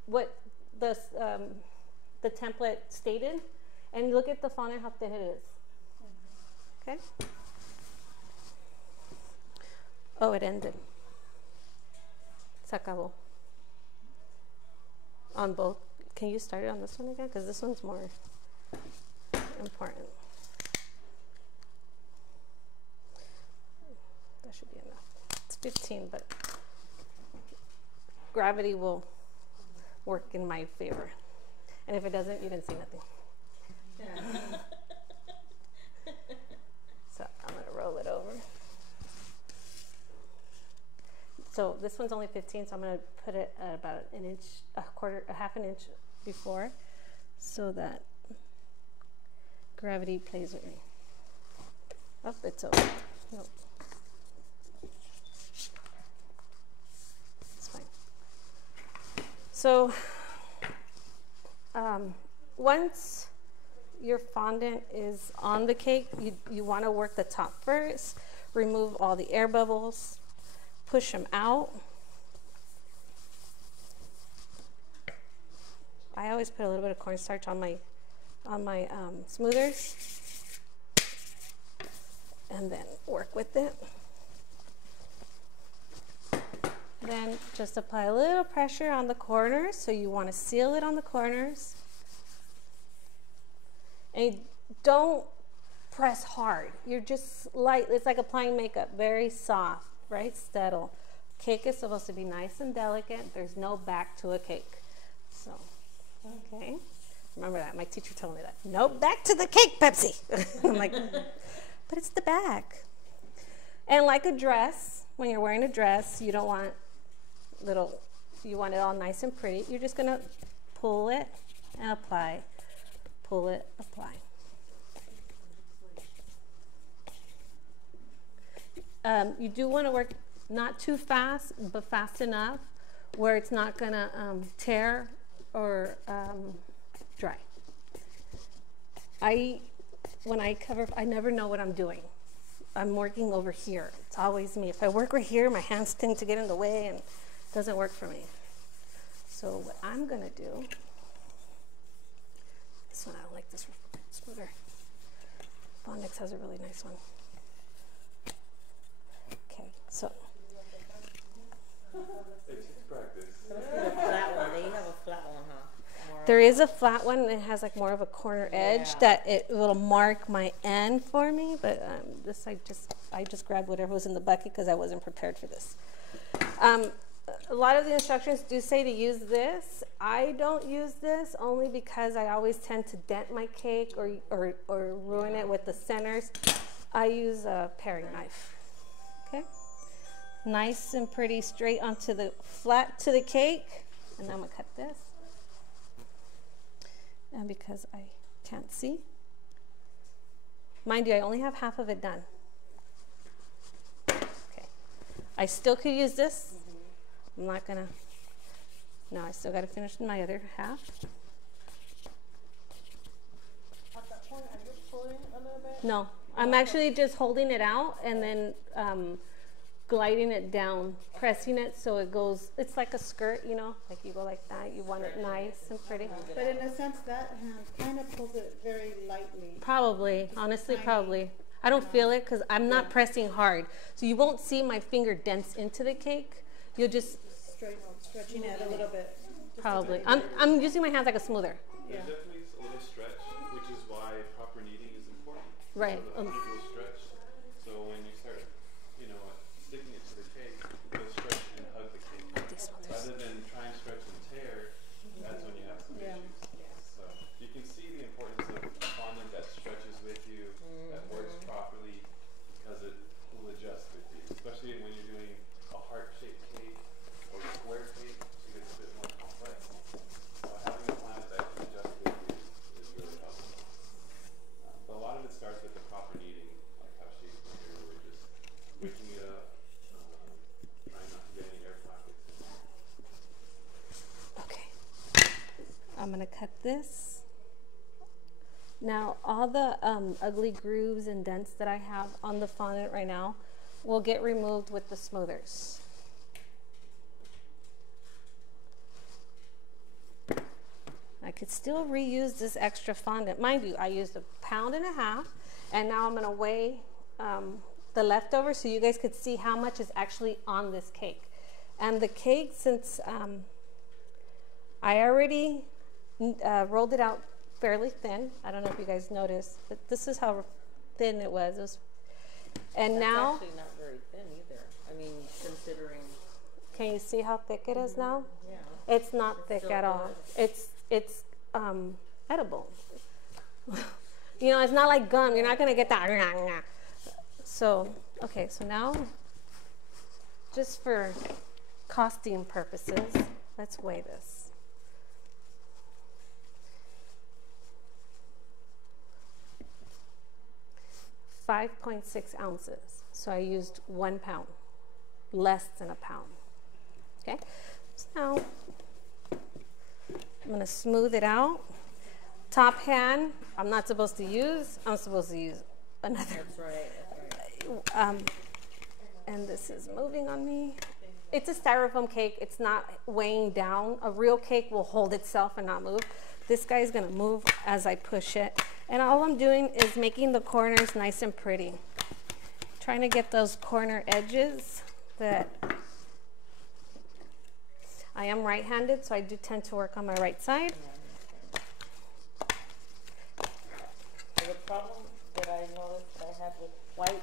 what the template stated, and look at the fondant, how thin it is. Okay. Oh, it ended. Se acabó. On both. Can you start it on this one again? Because this one's more important. That should be enough. It's 15, but gravity will work in my favor. And if it doesn't, you didn't see nothing. So I'm going to roll it over. So this one's only 15, so I'm going to put it at about an inch, a half an inch before, so that gravity plays with me. Oh, it's over. Nope. It's fine. So once your fondant is on the cake, you want to work the top first, remove all the air bubbles, push them out. I always put a little bit of cornstarch on my smoothers, and then work with it. Then just apply a little pressure on the corners, so you want to seal it on the corners. And don't press hard. You're just light. It's like applying makeup, very soft, right? Settle. Cake is supposed to be nice and delicate. There's no back to a cake. So, okay. Remember that. My teacher told me that. No back to the cake, Pepsy. I'm like, but it's the back. And like a dress, when you're wearing a dress, you don't want you want it all nice and pretty. You're just going to pull it and apply. Pull it, apply. You do want to work not too fast, but fast enough where it's not going to tear or dry. When I cover, I never know what I'm doing. I'm working over here. It's always me. If I work right here, my hands tend to get in the way and it doesn't work for me. So what I'm going to do, this one, I don't like this smoother. Fondx has a really nice one. Okay, so. It takes practice. The flat one, they have a flat one, huh? There is a flat one that has like more of a corner edge that it will mark my end for me, but this I just grabbed whatever was in the bucket because I wasn't prepared for this. A lot of the instructions do say to use this. I don't use this only because I always tend to dent my cake or ruin it with the centers. I use a paring knife. Okay, nice and pretty straight onto the flat to the cake, and I'm gonna cut this. And because I can't see, mind you, I only have half of it done. Okay, I still could use this. I'm not gonna, no, I still gotta finish my other half. At that point, are you pulling a little bit? No, I'm actually just holding it out and then gliding it down, pressing it so it goes, it's like a skirt, you know, like you go like that, you want it nice and pretty. But in a sense, that hand kind of pulls it very lightly. Probably, honestly, probably. I don't feel it because I'm not pressing hard. So you won't see my finger dents into the cake. You'll just Stretching it a little bit. probably. I'm using my hands like a smoother. There's definitely a little stretch, which is why proper kneading is important. Right. So the will stretch. So when you start, sticking it to the cake, it'll stretch and hug the cake. Rather than try and stretch and tear, I'm gonna cut this. Now, all the ugly grooves and dents that I have on the fondant right now will get removed with the smoothers. I could still reuse this extra fondant. Mind you, I used 1.5 pounds, and now I'm gonna weigh the leftovers so you guys could see how much is actually on this cake. And the cake, since I already rolled it out fairly thin. I don't know if you guys noticed, but this is how thin it was. And That's now, actually not very thin either. I mean, considering. can you see how thick it is now? Yeah. It's not thick still at all. good. It's edible. You know, it's not like gum. You're not gonna get that. So, okay, so now, just for costing purposes, let's weigh this. 5.6 ounces. So I used 1 pound, less than 1 pound. Okay, so now I'm gonna smooth it out. Top hand, I'm not supposed to use. I'm supposed to use another. That's right. That's right. And this is moving on me. It's a styrofoam cake. It's not weighing down. A real cake will hold itself and not move. This guy is gonna move as I push it. And all I'm doing is making the corners nice and pretty. Trying to get those corner edges that I am right-handed, so I do tend to work on my right side. The problem that I noticed that I have with white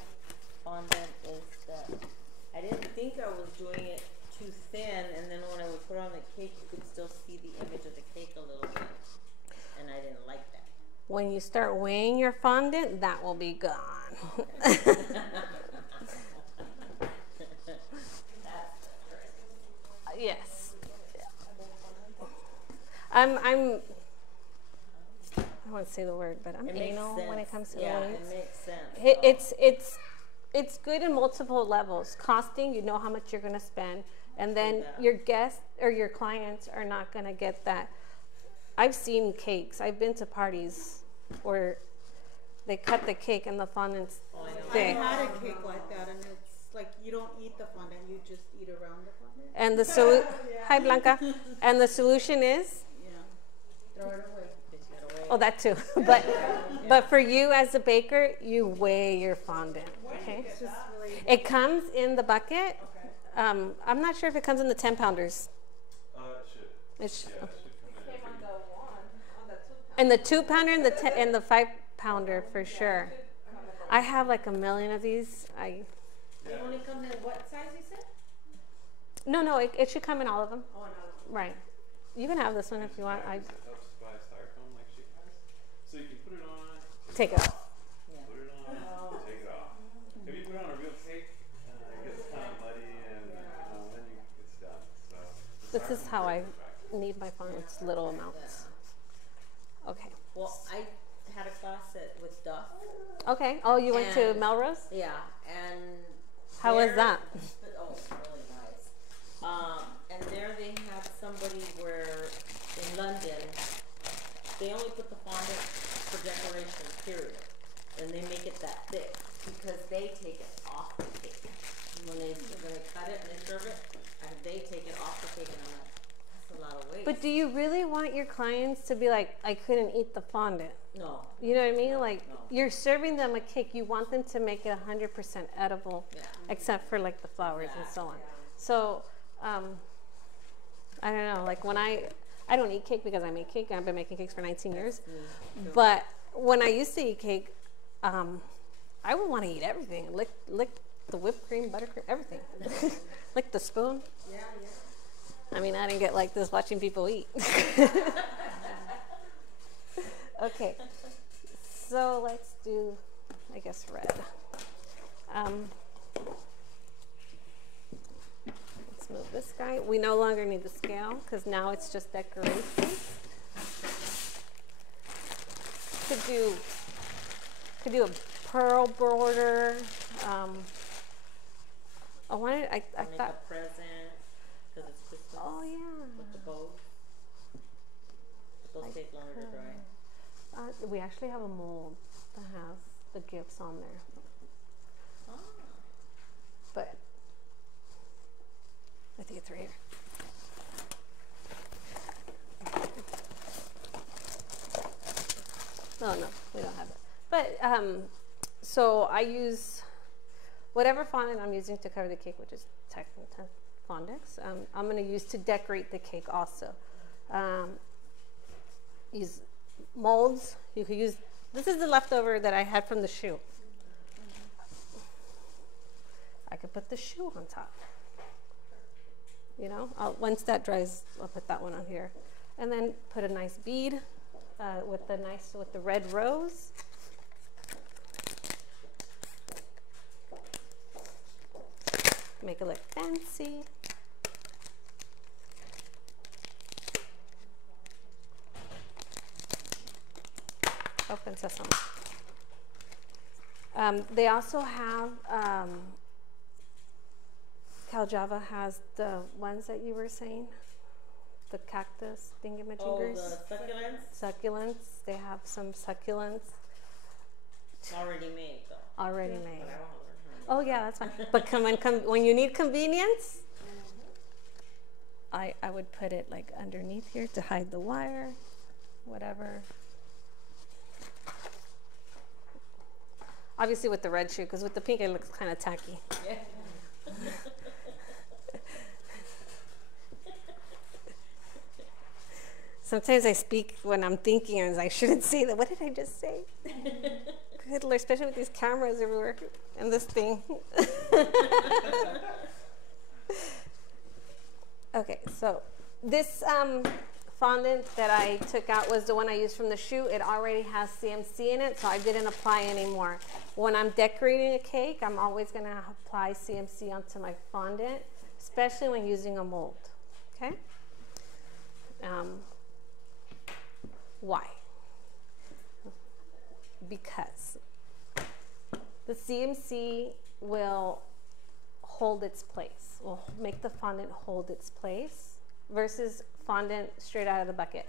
fondant is that I didn't think I was doing it too thin, and then when I would put on the cake, you could still see the image of the cake a little bit, and I didn't like that. When you start weighing your fondant, that will be gone. Yes. I won't say the word, but I'm anal when it comes to the weights. It makes sense. It's good in multiple levels. Costing, you know how much you're going to spend, and then your guests or your clients are not going to get that. I've seen cakes. I've been to parties where they cut the cake and the fondant's thick. I had a cake like that, and it's like you don't eat the fondant, you just eat around the fondant. And the Hi Blanca. And the solution is? Yeah. Throw it away. Oh, that too. But for you as a baker, you weigh your fondant. Okay. It's just really. It comes in the bucket. I'm not sure if it comes in the 10 pounders. It should. It should. Yeah, it should come And the 2 pounder and the 5 pounder for sure. I have like a million of these. They only come in what size you said? No, it should come in all of them. Oh, no. Right. You can have this one if you want. It helps buy styrofoam like she has. So you can put it on. Take it off. Put it on. Take it off. If you put it on a real cake, it gets kind of muddy, and then it's done. So This is how I need my fondants, little amounts. Okay. Well, I had a class with Duff. Okay. Oh, you went to And- Melrose? Yeah, and How was there- that? Oh, it's really nice. And there they have somebody where in London they only put the fondant for decoration, period, and they make it that thick because they take it off the cake when they cut it and they serve it, and they take it off the cake, and I'm like, that's a lot of weight. But do you really want your clients to be like, I couldn't eat the fondant? No. You know what I mean? Like, no. you're serving them a cake. You want them to make it 100% edible, Yeah. except for like the flowers and so on. So, I don't know. Like when I don't eat cake because I make cake. I've been making cakes for 19 years. But when I used to eat cake, I would want to eat everything. Lick the whipped cream, buttercream, everything. Lick the spoon. Yeah. I mean, I didn't get like this watching people eat. Okay, so let's do, I guess, red. Let's move this guy. We no longer need the scale because now it's just decoration. Could do a pearl border. I Make thought. a present because it's Christmas. Oh yeah. With the bow. Those take longer to dry. We actually have a mold that has the gifts on there. Ah. But I think it's right here. Oh no, we don't have it. But so I use whatever fondant I'm using to cover the cake, which is technically Fondx. I'm going to use to decorate the cake also. Use molds. You could use. This is the leftover that I had from the shoe. I could put the shoe on top. You know, once that dries, I'll put that one on here, and then put a nice bead with the red rose. Make it look fancy. Open sesame. They also have, Caljava has the ones that you were saying, the cactus thingamajigers. Oh, the succulents? Succulents. They have some succulents. Already made, though. Already made. But I want to learn how to Oh yeah, that's fine. But when you need convenience, I would put it like underneath here to hide the wire, whatever. Obviously with the red shoe, because with the pink it looks kind of tacky. Yeah. Sometimes I speak when I'm thinking and I shouldn't say that. What did I just say? Good Lord, especially with these cameras everywhere and this thing. Okay, so this fondant that I took out was the one I used from the shoe. It already has CMC in it, so I didn't apply anymore. When I'm decorating a cake, I'm always going to apply CMC onto my fondant, especially when using a mold. Okay? Why? Because the CMC will hold its place, will make the fondant hold its place versus fondant straight out of the bucket.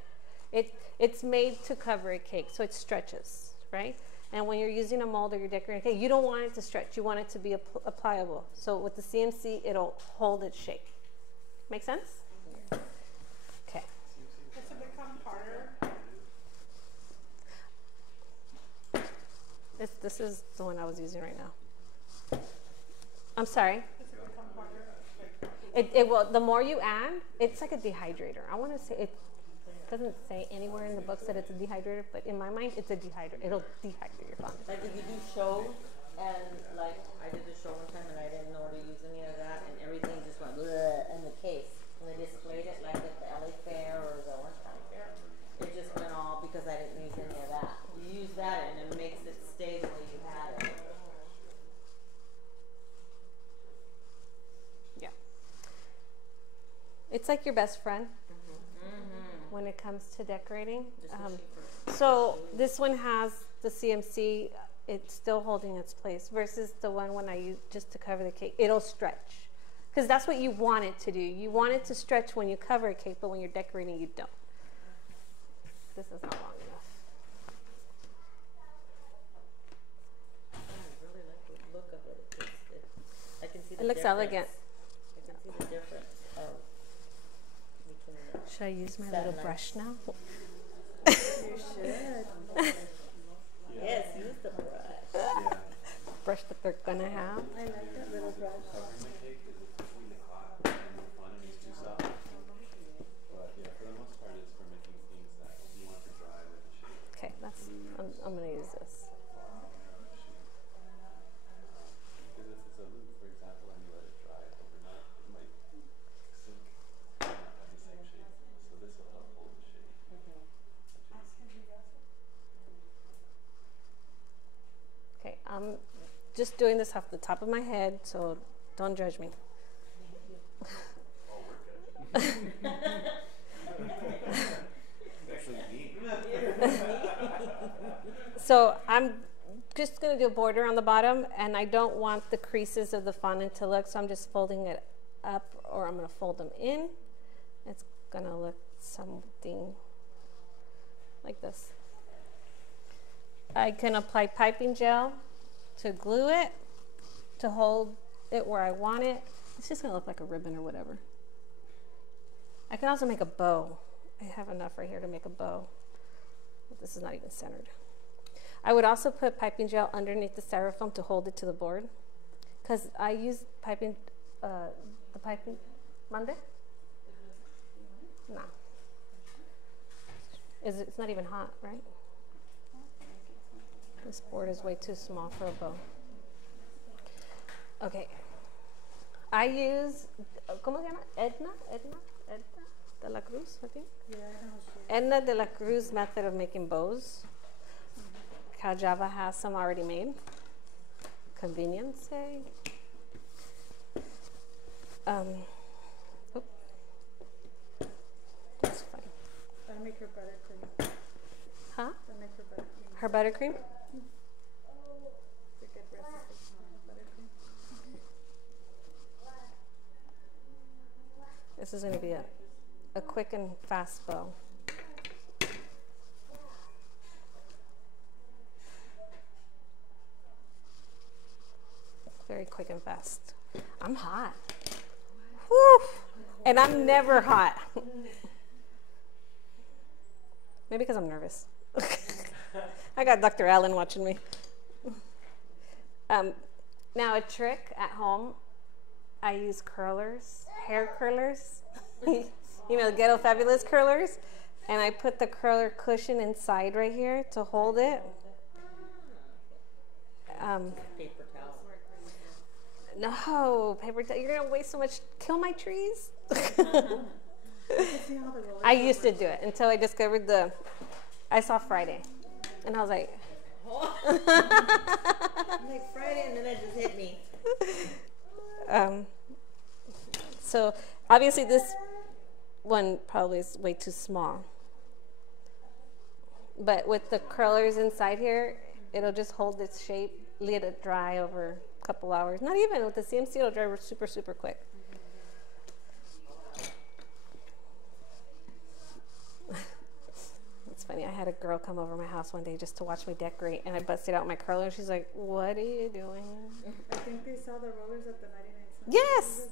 It's made to cover a cake, so it stretches, right? And when you're using a mold or you're decorating a cake, you don't want it to stretch. You want it to be pliable. So with the CMC, it'll hold its shape. Make sense? Okay. Does it become harder? This is the one I was using right now. I'm sorry? Does it become harder? It will, the more you add, it's like a dehydrator. I want to say, it doesn't say anywhere in the books that it's a dehydrator, but in my mind, it's a dehydrator. It'll dehydrate your fondant. Like if you do show, and like I did the show one time and I didn't know to use any of that, and everything just went bleh in the case. And they displayed it like at the LA Fair or the Orange County Fair. It just went all because I didn't use any of that. You use that and it makes it stay the way you had it. Yeah. It's like your best friend when it comes to decorating. So this one has the CMC. It's still holding its place versus the one when I use just to cover the cake. It'll stretch. Because that's what you want it to do. You want it to stretch when you cover a cake, but when you're decorating, you don't. This is not long enough. I really like the look of it. I can see the It looks difference. elegant. I can see the difference of between the Should I use my Satin little knife. brush now? You should. Yes, use the brush. Yeah. Brush that they're gonna have. I like that little brush. Covering the cake is it's really hot and the fondant is too soft. But yeah, for the most part, it's for making things that you want to dry with the shape. Okay, I'm gonna use this. Because if it's a loop, for example, and you let it dry overnight, it might sink and not have the same shape. So this will help hold the shape. Okay, I'm just doing this off the top of my head, so don't judge me. Actually, me. So I'm just gonna do a border on the bottom, and I don't want the creases of the fondant to look, so I'm just folding it up, or I'm gonna fold them in. It's gonna look something like this. I can apply piping gel to glue it, to hold it where I want it. It's just gonna look like a ribbon or whatever. I can also make a bow. I have enough right here to make a bow. But this is not even centered. I would also put piping gel underneath the styrofoam to hold it to the board, because I use piping, the piping, Monday? No. It's not even hot, right? This board is way too small for a bow. Okay. I use, ¿cómo se llama? Edna de la Cruz, I think. Yeah, I know she. Edna de la Cruz method of making bows. Cal Java has some already made. Convenience sake. Oop. That's fine. I make her buttercream. Huh? I make her buttercream. Her buttercream? It's a good recipe for buttercream. This is going to be a quick and fast bow. Very quick and fast. I'm hot. Whew. And I'm never hot. Maybe because I'm nervous. I got Dr. Allen watching me. Now a trick at home, I use curlers, hair curlers. You know, the Ghetto Fabulous curlers. And I put the curler cushion inside right here to hold it. Paper towel. No, paper towel. You're going to waste so much. Kill my trees. See how the rollers I used to do it until I discovered I saw Friday. And I was like, Like Friday, and then it just hit me. So obviously this one probably is way too small. But with the curlers inside here, it'll just hold its shape, let it dry over a couple hours. Not even with the CMC, it'll dry super, super quick. It's funny, I had a girl come over my house one day just to watch me decorate, and I busted out my curler, and she's like, "What are you doing?" I think they sell the rollers at the 99 cents. Yes!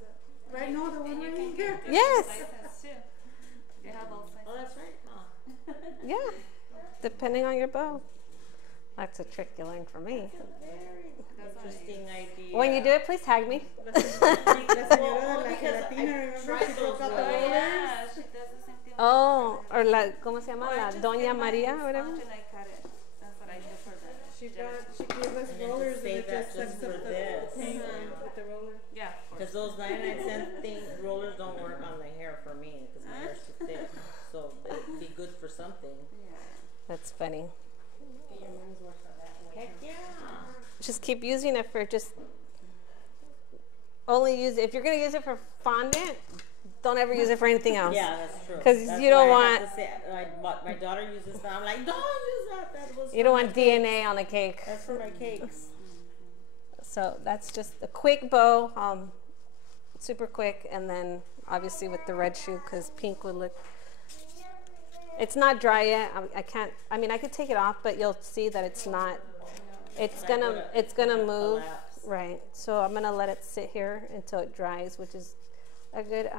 Right? No, the one right here. Yes! Oh, that's right. Huh. Yeah, depending on your bow. That's a trick you learned from me. Very interesting idea. When you do it, please tag me. La señora de la because gelatina, I remember? tried She broke those out the rollers. rollers. She does the same thing. Oh, or ¿cómo se llama? La Doña María or whatever. And I cut it. That's what I do for the. She gave us And then rollers just and save it that just just sucks for up the this. paint with the roller. Yeah, of course. Because those 99-cent rollers don't work on the hair for me because my hair's too thick. So it'd be good for something. That's funny. Get your money's worth of that way. Heck yeah. Just keep using it for only use it. If you're going to use it for fondant, don't ever use it for anything else. Yeah, that's true. 'Cause That's you don't why I have want- to say, my daughter uses that. I'm like, don't use that. That was. You don't want DNA on a cake. That's for my cakes. So that's just a quick bow, super quick, and then obviously with the red shoe because pink would look. It's not dry yet. I can't. I mean, I could take it off, but you'll see that it's not. It's gonna move, collapse. right? So I'm gonna let it sit here until it dries, which is a good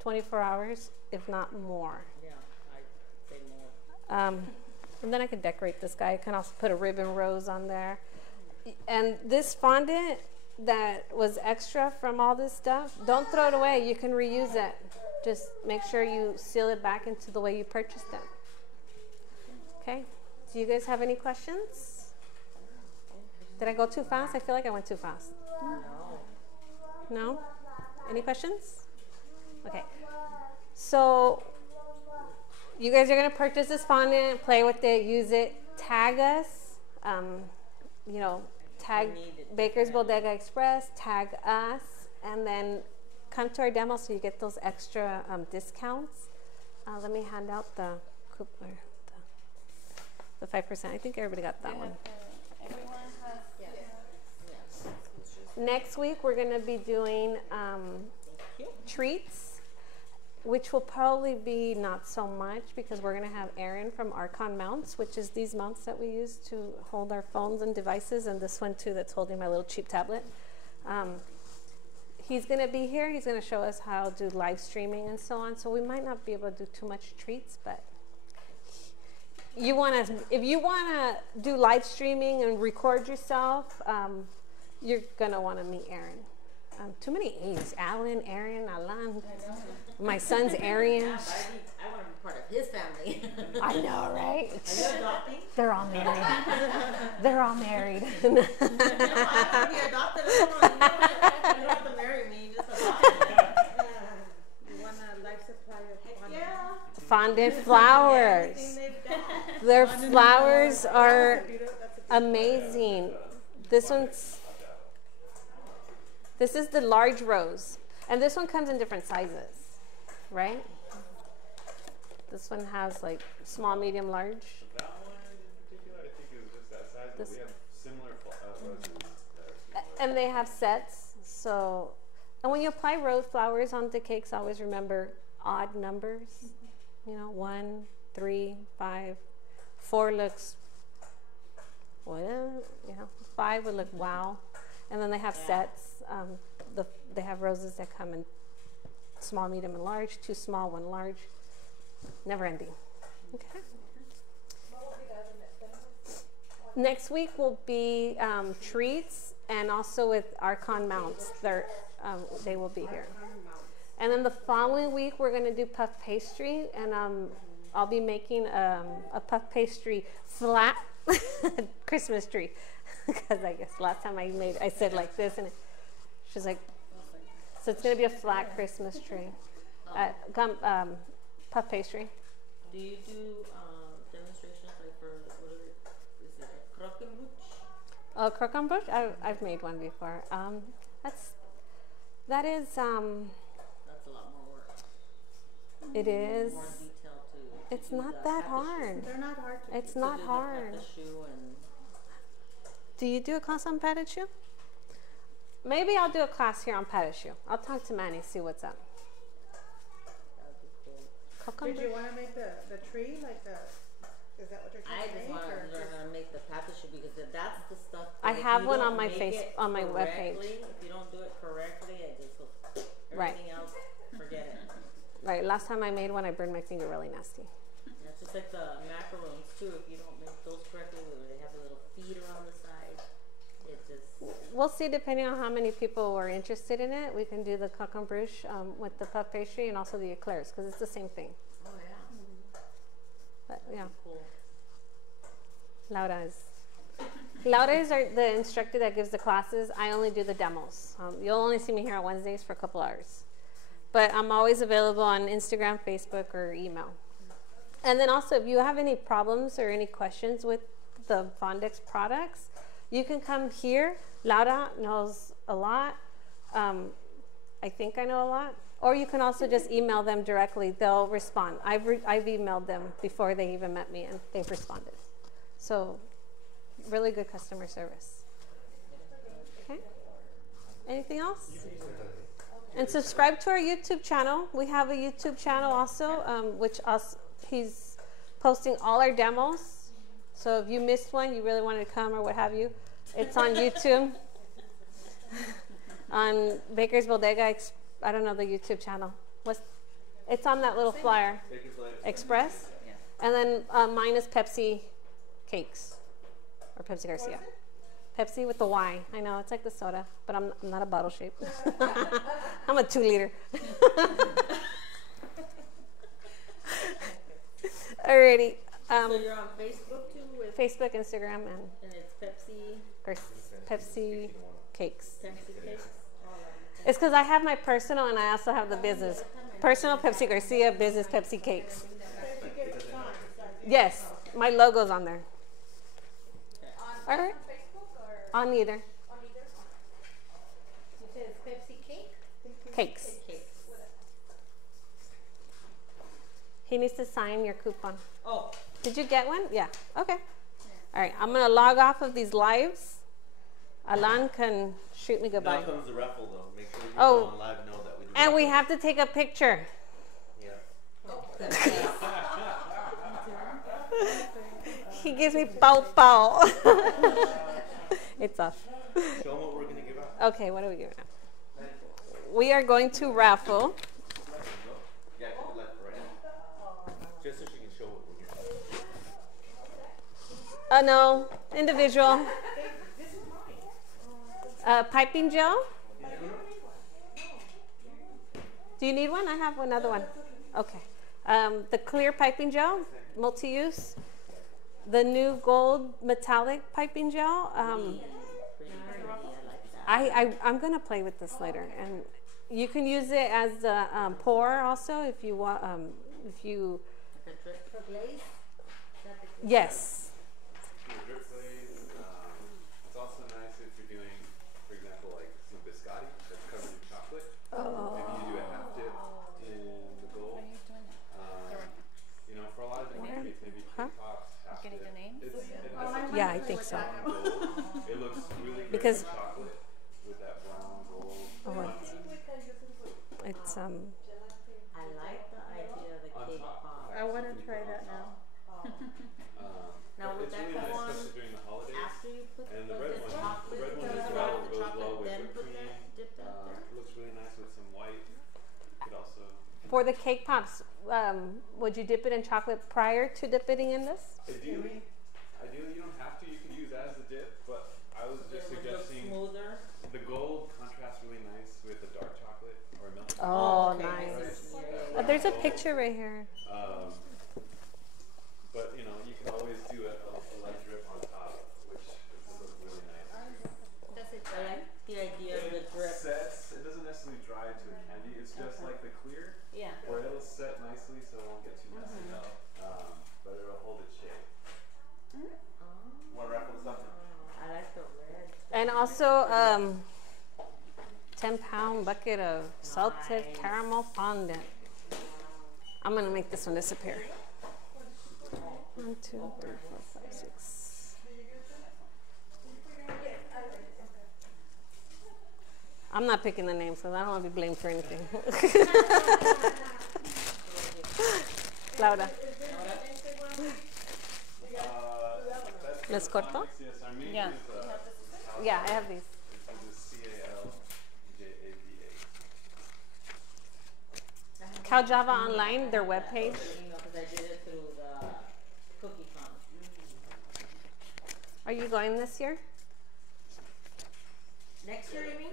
24 hours, if not more. Yeah, I'd say more. And then I can decorate this guy. I can also put a ribbon rose on there. And this fondant that was extra from all this stuff, don't throw it away. You can reuse it. Just make sure you seal it back into the way you purchased it. Okay? Do you guys have any questions? Did I go too fast? I feel like I went too fast. No. No? Any questions? Okay. So you guys are going to purchase this fondant, play with it, use it, tag us, tag We need it. Baker's Bodega Express, tag us, and then come to our demo so you get those extra discounts. Let me hand out the coupon, the 5%. I think everybody got that one. Everyone has. Next week we're going to be doing treats. which will probably be not so much because we're going to have Aaron from Archon Mounts, which is these mounts that we use to hold our phones and devices, and this one too that's holding my little cheap tablet. He's going to be here. He's going to show us how to do live streaming and so on. So we might not be able to do too much treats, but if you want to do live streaming and record yourself, you're going to want to meet Aaron. Too many A's. Alan, Aaron, Alan. My son's Arian. Yeah, but I want to be part of his family. I know, right? Are you adopting? They're all married. They're all married. No, I want to be adopted. You don't have to marry me. Just adopt me. You want a life supply of fondant? Yeah. Fondant flowers. Their flowers are amazing. This is the large rose. And this one comes in different sizes, right? This one has like small, medium, large. That one in particular, I think is just that size, but we have similar roses that are similar. And they have sets. So, and when you apply rose flowers onto cakes, always remember odd numbers. You know, 1, 3, 5, 4 looks, well, you know, 5 would look wow. And then they have sets. They have roses that come in small, medium, and large. 2 small, 1 large. Never ending. Okay. Next week will be treats, and also with Archon Mounts. They will be here. And then the following week we're going to do puff pastry, and I'll be making a puff pastry flat Christmas tree. Because I guess last time I said like this, and she's like, so it's going to be a flat Christmas tree. Puff pastry. Do you do demonstrations like for, what is it a croquembouche? Oh, croquembouche? I've made one before. That is, That's a lot more work. it is. More detail to It's do not the that package. hard. They're not hard to It's To not do the hard. shoe and Do you do a class on padded shoe? Maybe I'll do a class here on padded shoe. I'll talk to Manny, see what's up. that would be cool. Did you want to make the tree like the? Is that what you're trying I to just make? want or to learn how to make the package shoe because that's the stuff. I that if have you one don't on my make it on my webpage. correctly, If you don't do it correctly, I just Right. everything else, forget it. Right, last time I made one, I burned my finger really nasty. That's just like the macarons too. If you don't make those correctly, where they have a little feeder on the side, it just. We'll see, depending on how many people are interested in it. We can do the croquembouche with the puff pastry and also the eclairs, because it's the same thing. Oh yeah. But yeah, Cool. Laura is the instructor that gives the classes. I only do the demos. You'll only see me here on Wednesdays for a couple hours. But I'm always available on Instagram, Facebook, or email. And then also, if you have any problems or any questions with the Fondx products, you can come here. Laura knows a lot. I think I know a lot. Or you can also just email them directly. They'll respond. I've emailed them before they even met me, and they've responded. So, really good customer service. Okay. Anything else? And subscribe to our YouTube channel. We have a YouTube channel also, he's posting all our demos. So if you missed one, you really wanted to come or what have you, it's on YouTube. On Baker's Bodega, I don't know the YouTube channel. It's on that little flyer. Express. And then mine is Pepsy Cakes, or Pepsi Garcia. Pepsi with the Y. I know, it's like the soda, but I'm not a bottle shape. I'm a 2-liter. Alrighty. So you're on Facebook too with Facebook, Instagram, and it's Pepsi Pepsi Cakes. Pepsi cakes. It's because I have my personal and I also have the business. Personal Pepsi Garcia, business Pepsi Cakes. Yes, my logo's on there. All right. On either. You said it's Pepsi cake? Cakes. He needs to sign your coupon. Oh. Did you get one? Yeah. Okay. All right. I'm going to log off of these lives. Alan can shoot me goodbye. Now comes the raffle though. Make sure you Oh. go on live know that we do And we raffle. have to take a picture. Yeah. gives me pow pow. It's off. Show them what we're gonna give out. Okay, what are we doing now? We are going to raffle. Yeah, to the left, right. Just so she can show what we're giving. No, individual. Piping gel. Do you need one? I have another one. Okay. The clear piping gel, multi-use. The new gold metallic piping gel. I'm gonna play with this later, and you can use it as a pour also if you want. If you. For glaze? Yes. For drip glaze, it's also nice if you're doing, for example, like some biscotti that's covered in chocolate. Maybe you do a half dip in the gold. You know, for a lot of different treats, maybe cake pops, half dip. Yeah, I think so. It looks really great Because- with chocolate with that brown gold. It's I like the idea of the On cake top. pop. I want to try that now. Now, would It's that really go nice, on especially during the holidays. after you put And the the red one, chocolate? the red one Because as you well want the goes well chocolate, with then whipped put cream. that, dip that there. Looks really nice with some white. Could also. for the cake pops. Would you dip it in chocolate prior to dipping in this? Ideally, you don't have to. You can use that as a dip, but I was just It would look suggesting smoother. the gold contrasts really nice with the dark chocolate or milk. Oh, okay. nice. Yeah. There's a picture right here. But you know, you can always do a light drip on top, which would look really nice. I like the idea of the It drip. sets. It doesn't necessarily dry to a candy. It's just like the clear, Yeah. where it'll set nicely, so it won't get too messy. But it'll hold its shape. Wanna raffle something? I like the red. And also, 10-pound bucket of salted Nice. caramel fondant. I'm gonna make this one disappear. 1, 2, 3, 4, 5, 6. I'm not picking the names because I don't want to be blamed for anything. Laura. ¿Les corto? Yes, our main Yeah. is Yeah, I have these. this is CALJAVA. Cal Java Online, their webpage. Because I did it through the cookie con. Are you going this year? Next year, you mean?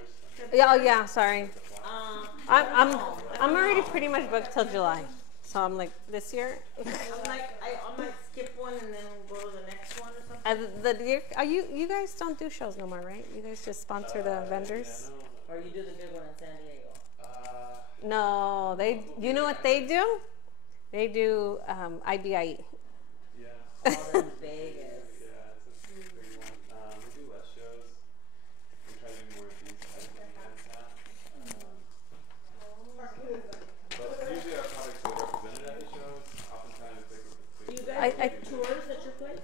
Yeah, oh yeah, sorry. I'm no. already pretty much booked till July. So I'm like, this year? I'm like, I might skip one and then go to the next one or something. You guys don't do shows no more, right? You guys just sponsor the vendors? Or you do the big one in San Diego. No, you know what they do? They do IBIE. Yeah. All in Vegas. Yeah, it's a big one. We do less shows. We try to do more of these types of events now. But usually our products are represented at the shows. Oftentimes they Do you go. guys do tours at your place?